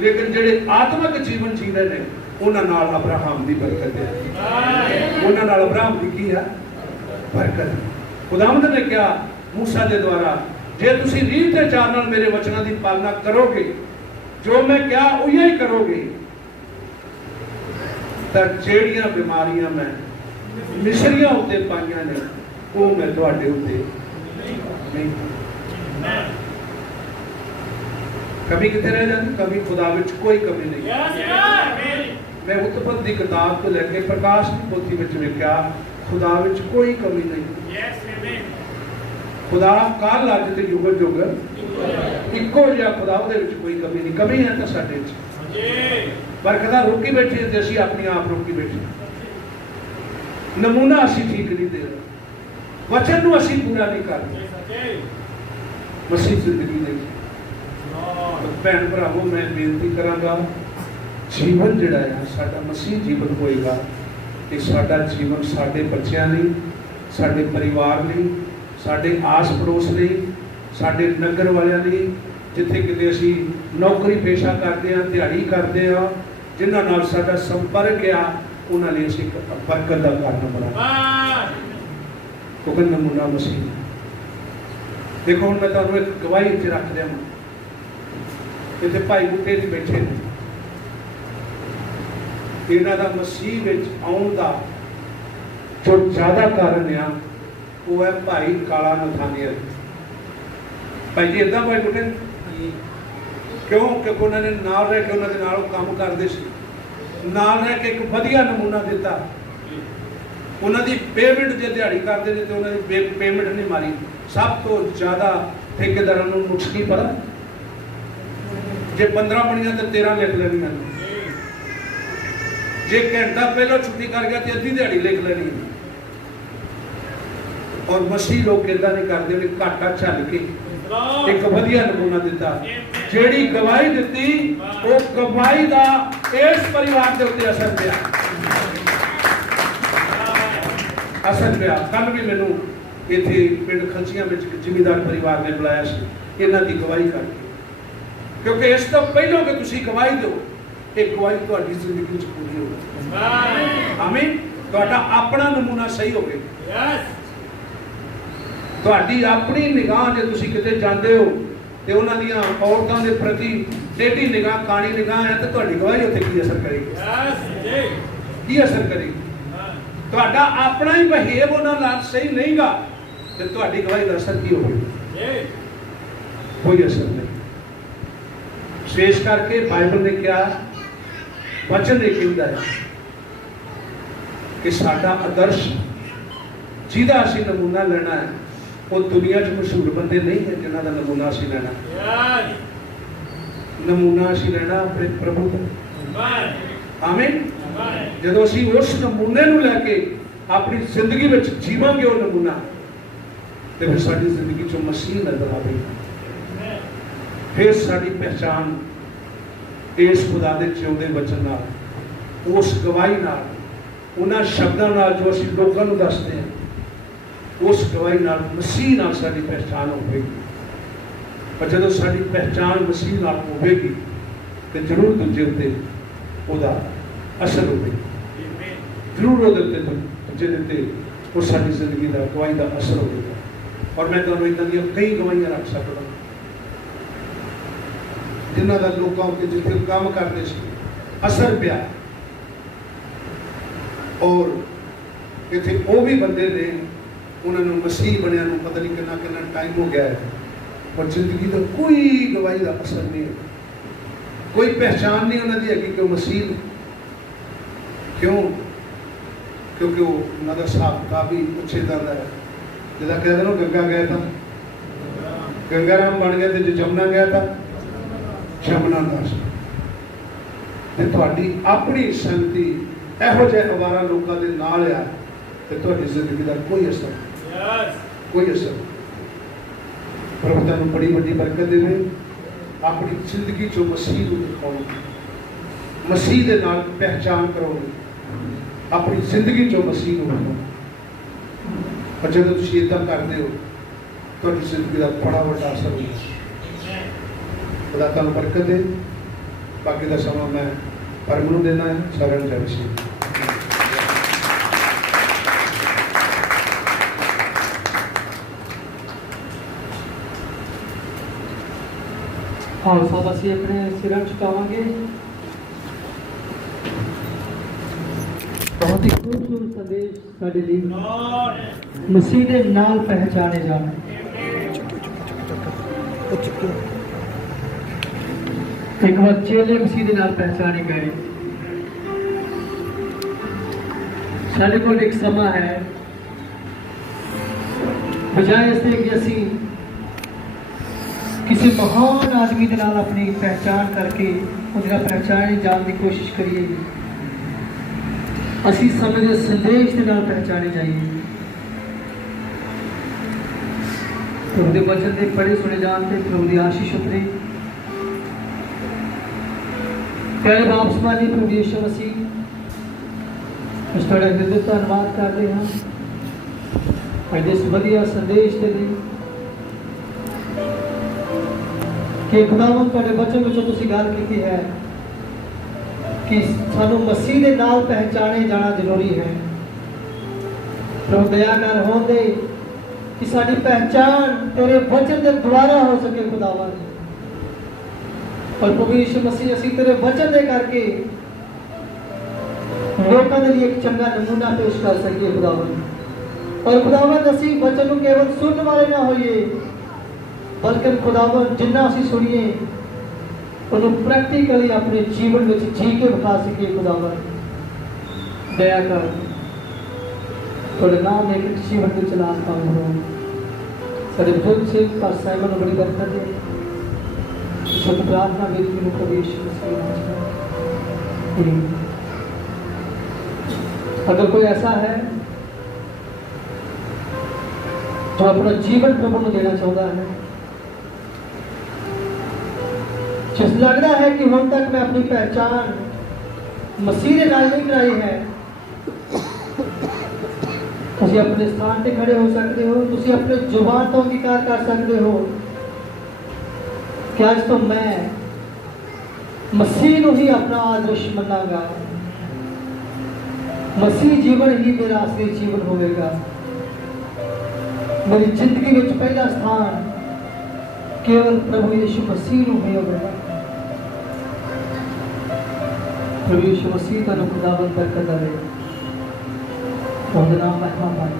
लेकिन जेडे आत्मक जीवन जी रहे हैं उन्होंने नाल अब्राहम की बरकत है, उन्होंने नाल अब्राहम की की है बरकत है। खुदावंद ने कहा मूसा के द्वारा जे तुसी रीत ते चाल नाल मेरे वचनों की पालना करोगे, जो मैं क्या उही ही करोगे, तो जेड़ियां बीमारियां मैं मिसरियां उत्ते पाइयां ने वो मैं तुहाडे उत्ते नहीं। कमी कितने रह जाती, कमी खुदा विच कोई कमी नहीं। मैं उत्पत्ति की किताब को लेके प्रकाश की पोथी विच लिखा खुदा विच कोई कमी नहीं। खुदा कल अज ते युग युग इक्को जिहा खुदा, उहदे विच कोई कमी नहीं। कमी है तो साडे विच बरकतां रोकी बैठे ते असीं अपने आप रोकी बैठे, नमूना असीं ठीक नहीं दे रहे, वचन नूं असीं पूरा नहीं कर रहे। मसीह जिंदगी दे भैन भरावो मैं बेनती करांगा जीवन जिहड़ा है साडा मसीह जीवन होएगा, ते साडा जीवन साडे बच्चियां लई, साडे परिवार लई, साडे आस पड़ोस लई, साडे नगर वालियां लई, जिथे किते असीं नौकरी पेशा करते हैं, दिहाड़ी करते हैं, जिन्हां नाल साडा संपर्क आ उन्हां लई असीं बरकत दा कारण बना, क्योंकि नमूना मसीह। देखो हुण मैं तुहानूं एक गवाही इत्थे रख दियां, इत्थे भाई बूटे जी बैठे ने, इन्हां दा मसीह विच आउण दा जो ज़्यादा कारण आ वो है भाई काला नथानियल। भाई जी इदां भाई बूटे क्यों, क्योंकि उन्होंने नाल रह के उन्होंने नाल काम करते सी, नाल रह के एक वधिया नमूना दिता। उन्होंने पेमेंट जो दिहाड़ी करते हैं तो उन्होंने पेमेंट नहीं मारी। सब तो ज़्यादा ठेकेदारों को नुक्स की पता, जे 15 ਬਣੀਆਂ ਤੇ 13 ਲਿਖ ਲੈਣੀਆਂ जे घंटा पहले छुट्टी कर गया तो अद्धी दिहाड़ी लिख लेनी और मसीह लोग इदा नहीं करते उन्हें घाटा झल के एक वधिया नमूना दिता जेड़ी गवाही दिती वो गवाही का इस परिवार के उत्ते असर पिया कल भी मैनू इत्थे पिंड खलचियां में जिमीदार परिवार ने बुलाया सी इन्हां दी गवाही करके क्योंकि इस तो पहलों कि तुसीं गवाही दो एक गवाही तुहाडी जिंदगी च पूरी हो आमीन तुहाडा अपना नमूना सही होवे तुहाडी अपनी निगाह जे तुसीं किते जांदे हो ते उन्हां दीयां औरतां दे प्रति टेढ़ी निगाह काणी निगाह है ते तुहाडी गवाही उत्ते की असर करेगी की असर करेगी तुहाडा अपना ही बिहेव उन्हां नाल सही नहींगा ते तुहाडी गवाही दा असर की होवे कोई असर नहीं विशेष करके बाइबल ने क्या वचन ये कहता है कि साडा आदर्श जिहदा असीं नमूना लेना है वो दुनिया च मशहूर बंदे नहीं है जिन्हां दा नमूना असीं लेना नमूना असीं लेना अपने प्रभु दा आमीन जदों असीं उस नमूने नूं लैके अपनी जिंदगी विच जीवांगे वो नमूना ते फिर साडी जिंदगी चों मसीह नजर आवेगा फिर साडी पहचान इस खुदा दे जिउंदे वचन नाल उस गवाही नाल उन्हां शब्दां नाल जो असीं लोकां नूं दसदे हां उस गवाही नाल मसीह नाल साडी पहचान होवेगी पर जदों साडी पहचान मसीह नाल होवेगी ते जरूर दूजे उत्ते ओहदा असर होवेगा जरूर ओहदे उत्ते दूजे दे उत्ते वो साडी जिंदगी दा गवाही दा असर होवेगा और मैं तुहानूं इदां दीयां कई गवाहियां रख सकदा जिन्हों का लोगों के जिथे काम करते असर पिया और इतने वो भी बंदे ने उन्होंने मसीह बनया पता नहीं कितना कितना टाइम हो गया है पर जिंदगी का कोई गवाही का असर नहीं है कोई पहचान नहीं उन्होंने है कि मसीह ने क्यों क्योंकि वो उन्होंने हिसाब किताब ही कुछ इदा का है जिदा कहते ना गंगा गया था गंगाराम बन गया तो जो जमुना गया था जमुना दास ते तुहाडी अपनी संगति इहो जिहे अवारा लोकां दे नाल आ ते तुहाडी जिंदगी दा कोई असर प्रभु तुहानूं बड़ी वड्डी बरकत देवे अपनी जिंदगी चों मसीह नूं दिखाओगे मसीह दे नाल पहचान करोगे अपनी जिंदगी चों मसीह नूं दिखाओगे पर जदों तुसीं इदां करदे हो तुहाडी जिंदगी दा बड़ा वड्डा असर होगा खुदा तुहानूं बरकत दे बाकी का समा मैं परम नूं देना है सारिआं नूं जय मसीह और सब असीं अपने सिरां झुकावांगे बहुत ही खूबसूरत संदेश साडे लई मसीह दे नाल पहचाने जाना एक बार चेले मसीह दे नाल पहचाने गए साडे कोल एक समा है बजाय इसके कि असी किसी महान आदमी के नाल अपनी पहचान करके उनका पहचान जान की कोशिश करिए असी समय के संदेश के नाल पहचाने जाइए प्रभु के वचन के पढ़े सुने जानते प्रभु की आशीष उतरे प्यारे बाप समानी प्रभु यीशु मसीह अस तुहाडा हृदय धन्नवाद करते हैं अज इस वधिया संदेश के लिए कि खुदावन तुहाडे वचन विचों तुसीं गल कीती है कि सानू मसीह दे नाल पहचाने जाना जरूरी है प्रभु दया कर होण दे कि साडी पहचान तेरे वचन के द्वारा हो सके खुदावन और प्रभु यीशु मसीह असीं तेरे वचन दे करके लोगों के लिए एक चंगा नमूना पेश कर सकिए खुदावन और खुदावन असीं वचन नूं केवल सुनने वाले ना होइए बल्कि खुदावन जिन्ना असीं सुनिए उन्हें प्रैक्टिकली अपने जीवन में जी के विखा सकिए खुदावन दया कर थोड़े नाम एक जीवन को चला काम करो सारे बुजुर्ग से पर साइमन बड़ी बरकत दे शुद्ध प्रार्थना वेदी में प्रवेश करें। अगर कोई ऐसा है जो अपना जीवन प्रभु को देना चाहता है, जिस लगता है कि हम तक मैं अपनी पहचान मसीह ने नाल नहीं कराई है, तुसी अपने स्थान पे खड़े हो सकते हो, तुसी अपने जुबान तो अंगीकार कर सकते हो कि आज तो मैं मसीह को ही अपना आदर्श मनागा, मसीह जीवन ही मेरा असली जीवन होगा। मेरी जिंदगी में पहला स्थान केवल प्रभु यीशु मसीह को ही होगा। प्रभु यीशु मसीह का खुदावंद बरकत दे, नाम महिमा पाए।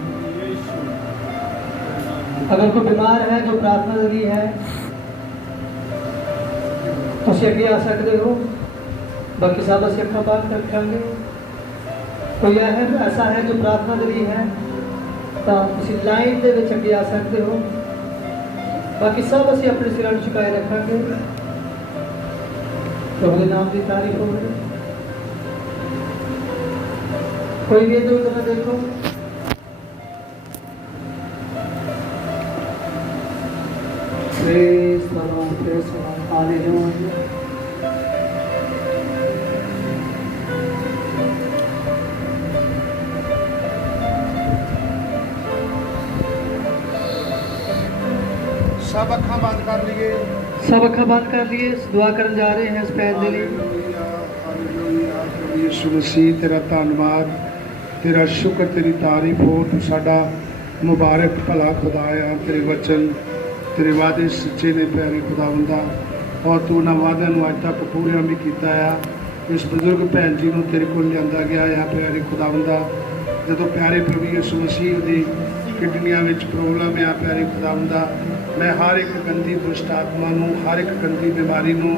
अगर कोई बीमार है जो प्रार्थना लगी है तो अगे आ सकते हो, बाकी सब अस अखा बंद रखेंगे। कोई ऐसा है जो प्रार्थना लगी है तो तुम लाइन के अगे आ सकते हो, बाकी सब असी अपने सिर झुकाए रखेंगे। प्रभु के नाम की तारीफ हो रही। कोई भी इधर उधर देखो। Praise the Lord, praise the Lord, hallelujah. सब अखा बंद कर लिए, सब अखा बंद कर लिए, दुआ करने जा रहे हैं इस पैर के लिए। यीशु मसीह तेरा धन्यवाद, तेरा शुक्र, तेरी तारीफ हो। तू साडा मुबारक भला खुदाया, तेरे वचन तेरे वादे सच्चे ने प्यारे खुदावंदा, और तू उन्होंने वादों को अज तक पूरा भी किया आ। इस बजुर्ग भैन जी को तेरे को लिया गया है प्यारे खुदावंदा, जो प्यारे प्रभु यीशु मसीह की किडनियां में प्रॉब्लम आ प्यारे खुदावंदा, मैं हर एक गंदी दुष्ट आत्मा नूं, हर एक गंदी बीमारी नूं,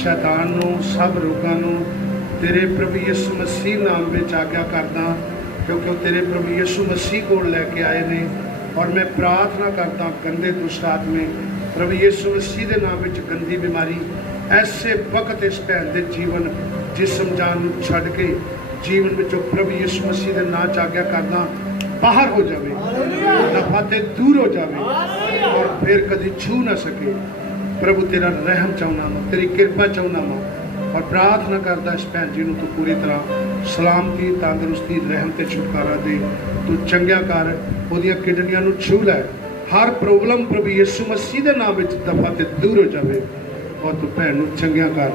शैतान नूं, सब रोगां नूं तेरे प्रभु यीशु मसीह नाम में आग्ञा करदा, क्योंकि वो तेरे प्रभु यीशु मसीह को लैके आए ने। और मैं प्रार्थना करता गंदे दुष्ट आत्मे प्रभु यीशु मसीह के नाम में गंदी बीमारी ऐसे वक्त इस भैन के जीवन जिसम जान छड़ के जीवन में प्रभु यीशु मसीह के नाम च आग्ञा करदा बाहर हो जाए, दफा ते दूर हो जाए और फिर कभी छू ना सके। प्रभु तेरा रहम चाहना वा, तेरी कृपा चाहना वा, और प्रार्थना करता इस भैन जी को तू पूरी तरह सलामती, तंदुरुस्ती, रहम ते छुटकारा दे। तू चंगिया कर, ओदियां किडनियां नूं छू लै, हर प्रॉब्लम प्रभु यीशु मसीह के नाम में दफा ते दूर हो जाए, और तू भैन नूं चंगिया कर,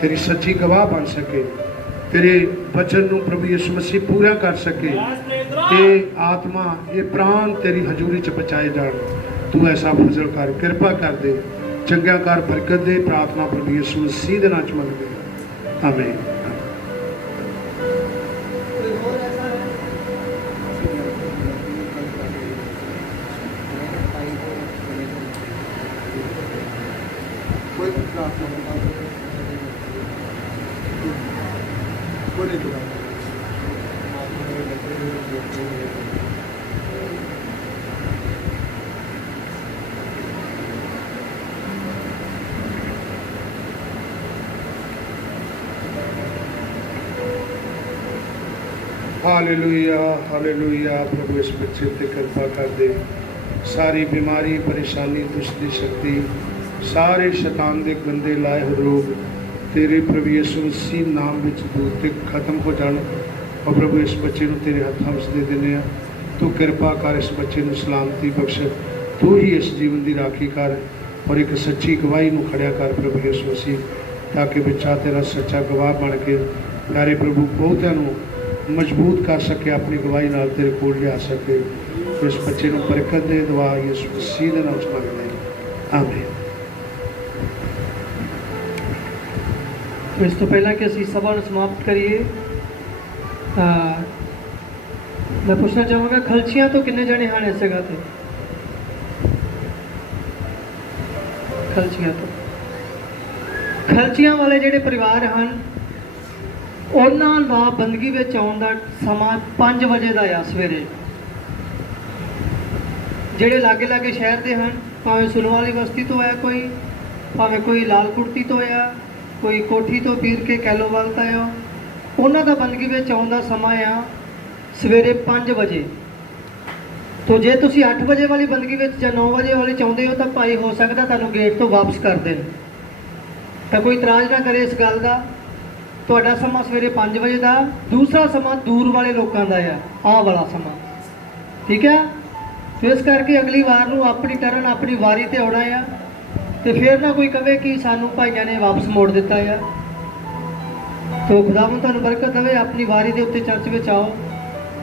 तेरी सच्ची गवाह बन सके, तेरे वचन नूं प्रभु यीशु मसीह पूरा कर सके, ये आत्मा ये प्राण तेरी हजूरी च बचाए जान। तू ऐसा फजल कर, कृपा कर दे, चंगिया कर, बरकत दे। प्रार्थना प्रभु यीशु मसीह के नाम च मंगदे आमीन। Hallelujah, hallelujah. प्रभु इस बच्चे पे कृपा कर दे, सारी बीमारी, परेशानी, दुष्ट की शक्ति, सारे शैतान के गंदे लाए हुए रोग तेरे प्रभु यीशु मसीह नाम में दूर तक खत्म हो जान। और प्रभु इस बच्चे को तेरे हाथों में दे देने, तू कृपा कर, इस बच्चे को सलामती बख्श, तू ही इस जीवन की राखी कर, और एक सच्ची गवाही को खड़िया कर प्रभु यीशु मसीह, ताकि बच्चा तेरा सच्चा गवाह बन के प्यारे प्रभु बहुतों मजबूत कर सके, अपनी गवाही नाल तेरे कोल लिया सके। तो इस बच्चे को बरकत दे, दुआ यीशु मसीह के नाम च मंगदे आमीन। इस तो पहला कि असी सभा समाप्त करिए, मैं पूछना चाहूँगा खलचियाँ तो किन्ने जने हैं इस जगह पे? खलचियाँ वाले ਜਿਹੜੇ परिवार हैं ਉਹਨਾਂ ਦਾ ਬੰਦਗੀ ਵਿੱਚ ਆਉਣ ਦਾ ਸਮਾਂ 5 ਵਜੇ ਦਾ ਆ ਸਵੇਰੇ। ਜਿਹੜੇ ਲਾਗੇ ਲਾਗੇ ਸ਼ਹਿਰ ਦੇ ਹਨ, ਭਾਵੇਂ ਸੁਨਵਾਲੀ ਬਸਤੀ ਤੋਂ ਆਇਆ ਕੋਈ, ਭਾਵੇਂ ਕੋਈ ਲਾਲ ਕੁੜਤੀ ਤੋਂ ਆ, ਕੋਈ ਕੋਠੀ ਤੋਂ ਪੀਰ ਕੇ ਕੈਲੋਵਾਲ ਤਾਂ ਆ, ਉਹਨਾਂ ਦਾ ਬੰਦਗੀ ਵਿੱਚ ਆਉਣ ਦਾ ਸਮਾਂ ਆ ਸਵੇਰੇ 5 ਵਜੇ। ਤੋ ਜੇ ਤੁਸੀਂ 8 ਵਜੇ ਵਾਲੀ ਬੰਦਗੀ ਵਿੱਚ ਜਾਂ 9 ਵਜੇ ਵਾਲੀ ਚਾਹੁੰਦੇ ਹੋ ਤਾਂ ਭਾਈ ਹੋ ਸਕਦਾ ਤੁਹਾਨੂੰ ਗੇਟ ਤੋਂ ਵਾਪਸ ਕਰ ਦੇਣ। ਤਾਂ ਕੋਈ ਇਤਰਾਜ਼ ਨਾ ਕਰੇ ਇਸ ਗੱਲ ਦਾ। ਤੁਹਾਡਾ ਸਮਾਂ ਸਵੇਰੇ 5 ਵਜੇ ਦਾ, ਦੂਸਰਾ ਸਮਾਂ ਦੂਰ ਵਾਲੇ ਲੋਕਾਂ ਦਾ ਆ, ਆਹ ਵਾਲਾ ਸਮਾਂ, ਠੀਕ ਹੈ। ਤੇ ਇਸ ਕਰਕੇ ਅਗਲੀ ਵਾਰ ਨੂੰ ਆਪਣੀ ਟਰਨ ਆਪਣੀ ਵਾਰੀ ਤੇ ਆਉਣਾ ਆ, ਤੇ ਫਿਰ ਨਾ ਕੋਈ ਕਵੇ ਕਿ ਸਾਨੂੰ ਭਾਈਆਂ ਨੇ ਵਾਪਸ ਮੋੜ ਦਿੱਤਾ ਆ। ਤੋ ਖੁਦਾਵੰਦ ਤੁਹਾਨੂੰ ਬਰਕਤ ਦੇਵੇ, ਆਪਣੀ ਵਾਰੀ ਦੇ ਉੱਤੇ ਚਰਚ ਵਿੱਚ ਆਓ,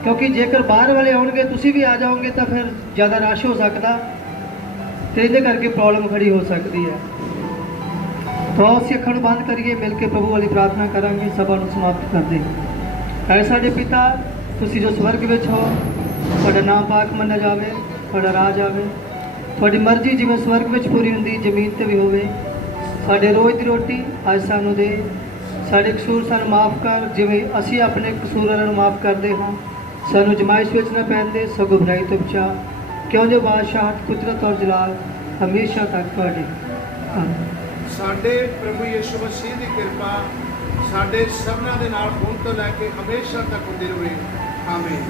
ਕਿਉਂਕਿ ਜੇਕਰ ਬਾਹਰ ਵਾਲੇ ਆਉਣਗੇ ਤੁਸੀਂ ਵੀ ਆ ਜਾਓਗੇ ਤਾਂ ਫਿਰ ਜ਼ਿਆਦਾ ਰਸ਼ ਹੋ ਸਕਦਾ ਤੇ ਇਹਦੇ ਕਰਕੇ ਪ੍ਰੋਬਲਮ ਖੜੀ ਹੋ ਸਕਦੀ ਹੈ। तो ਅਸੀਂ ਅੱਖਾਂ ਨੂੰ ਬੰਦ ਕਰੀਏ, ਮਿਲ ਕੇ ਪ੍ਰਭੂ ਵਾਲੀ ਪ੍ਰਾਰਥਨਾ ਕਰਾਂਗੇ, ਸਭਾ ਨੂੰ ਸਮਾਪਤ ਕਰਦੇ। ਐ ਸਾਡੇ ਪਿਤਾ ਤੁਸੀਂ ਜੋ ਸਵਰਗ ਵਿੱਚ ਹੋ, ਤੁਹਾਡਾ ਨਾਮ ਪਾਕ ਮੰਨਿਆ ਜਾਵੇ, ਤੁਹਾਡਾ ਰਾਜ ਆਵੇ, ਤੁਹਾਡੀ ਮਰਜ਼ੀ ਜਿਵੇਂ ਸਵਰਗ ਵਿੱਚ ਪੂਰੀ ਹੁੰਦੀ ਜ਼ਮੀਨ ਤੇ ਵੀ ਹੋਵੇ। ਸਾਡੇ ਰੋਜ਼ ਦੀ ਰੋਟੀ ਅੱਜ ਸਾਨੂੰ ਦੇ, ਸਾਡੇ ਕਸੂਰ ਸਾਨੂੰ ਮਾਫ ਕਰ ਜਿਵੇਂ ਅਸੀਂ ਆਪਣੇ ਕਸੂਰਾਂ ਨੂੰ ਮਾਫ ਕਰਦੇ ਹਾਂ। ਸਾਨੂੰ ਜਮਾਇਸ਼ ਵਿੱਚ ਨਾ ਪੈਣ ਦੇ, ਸਗੋਂ ਬੁਰਾਈ ਤੋਂ ਬਚਾ, ਕਿਉਂ ਜੋ ਬਾਦਸ਼ਾਹਤ ਕੁਦਰਤ ਔਰ ਜਲਾਲ ਹਮੇਸ਼ਾ ਤੱਕ ਤੁਹਾਡੇ। ਆਮੀਨ। ਸਾਡੇ ਪ੍ਰਭੂ ਯਿਸੂ ਮਸੀਹ ਦੀ ਕਿਰਪਾ ਸਾਡੇ ਸਭਨਾਂ ਦੇ ਨਾਲ ਹੁਣ ਤੋਂ ਲੈ ਕੇ ਹਮੇਸ਼ਾ ਤੱਕ ਹੁੰਦੀ ਰਹੇ। ਆਮੀਨ।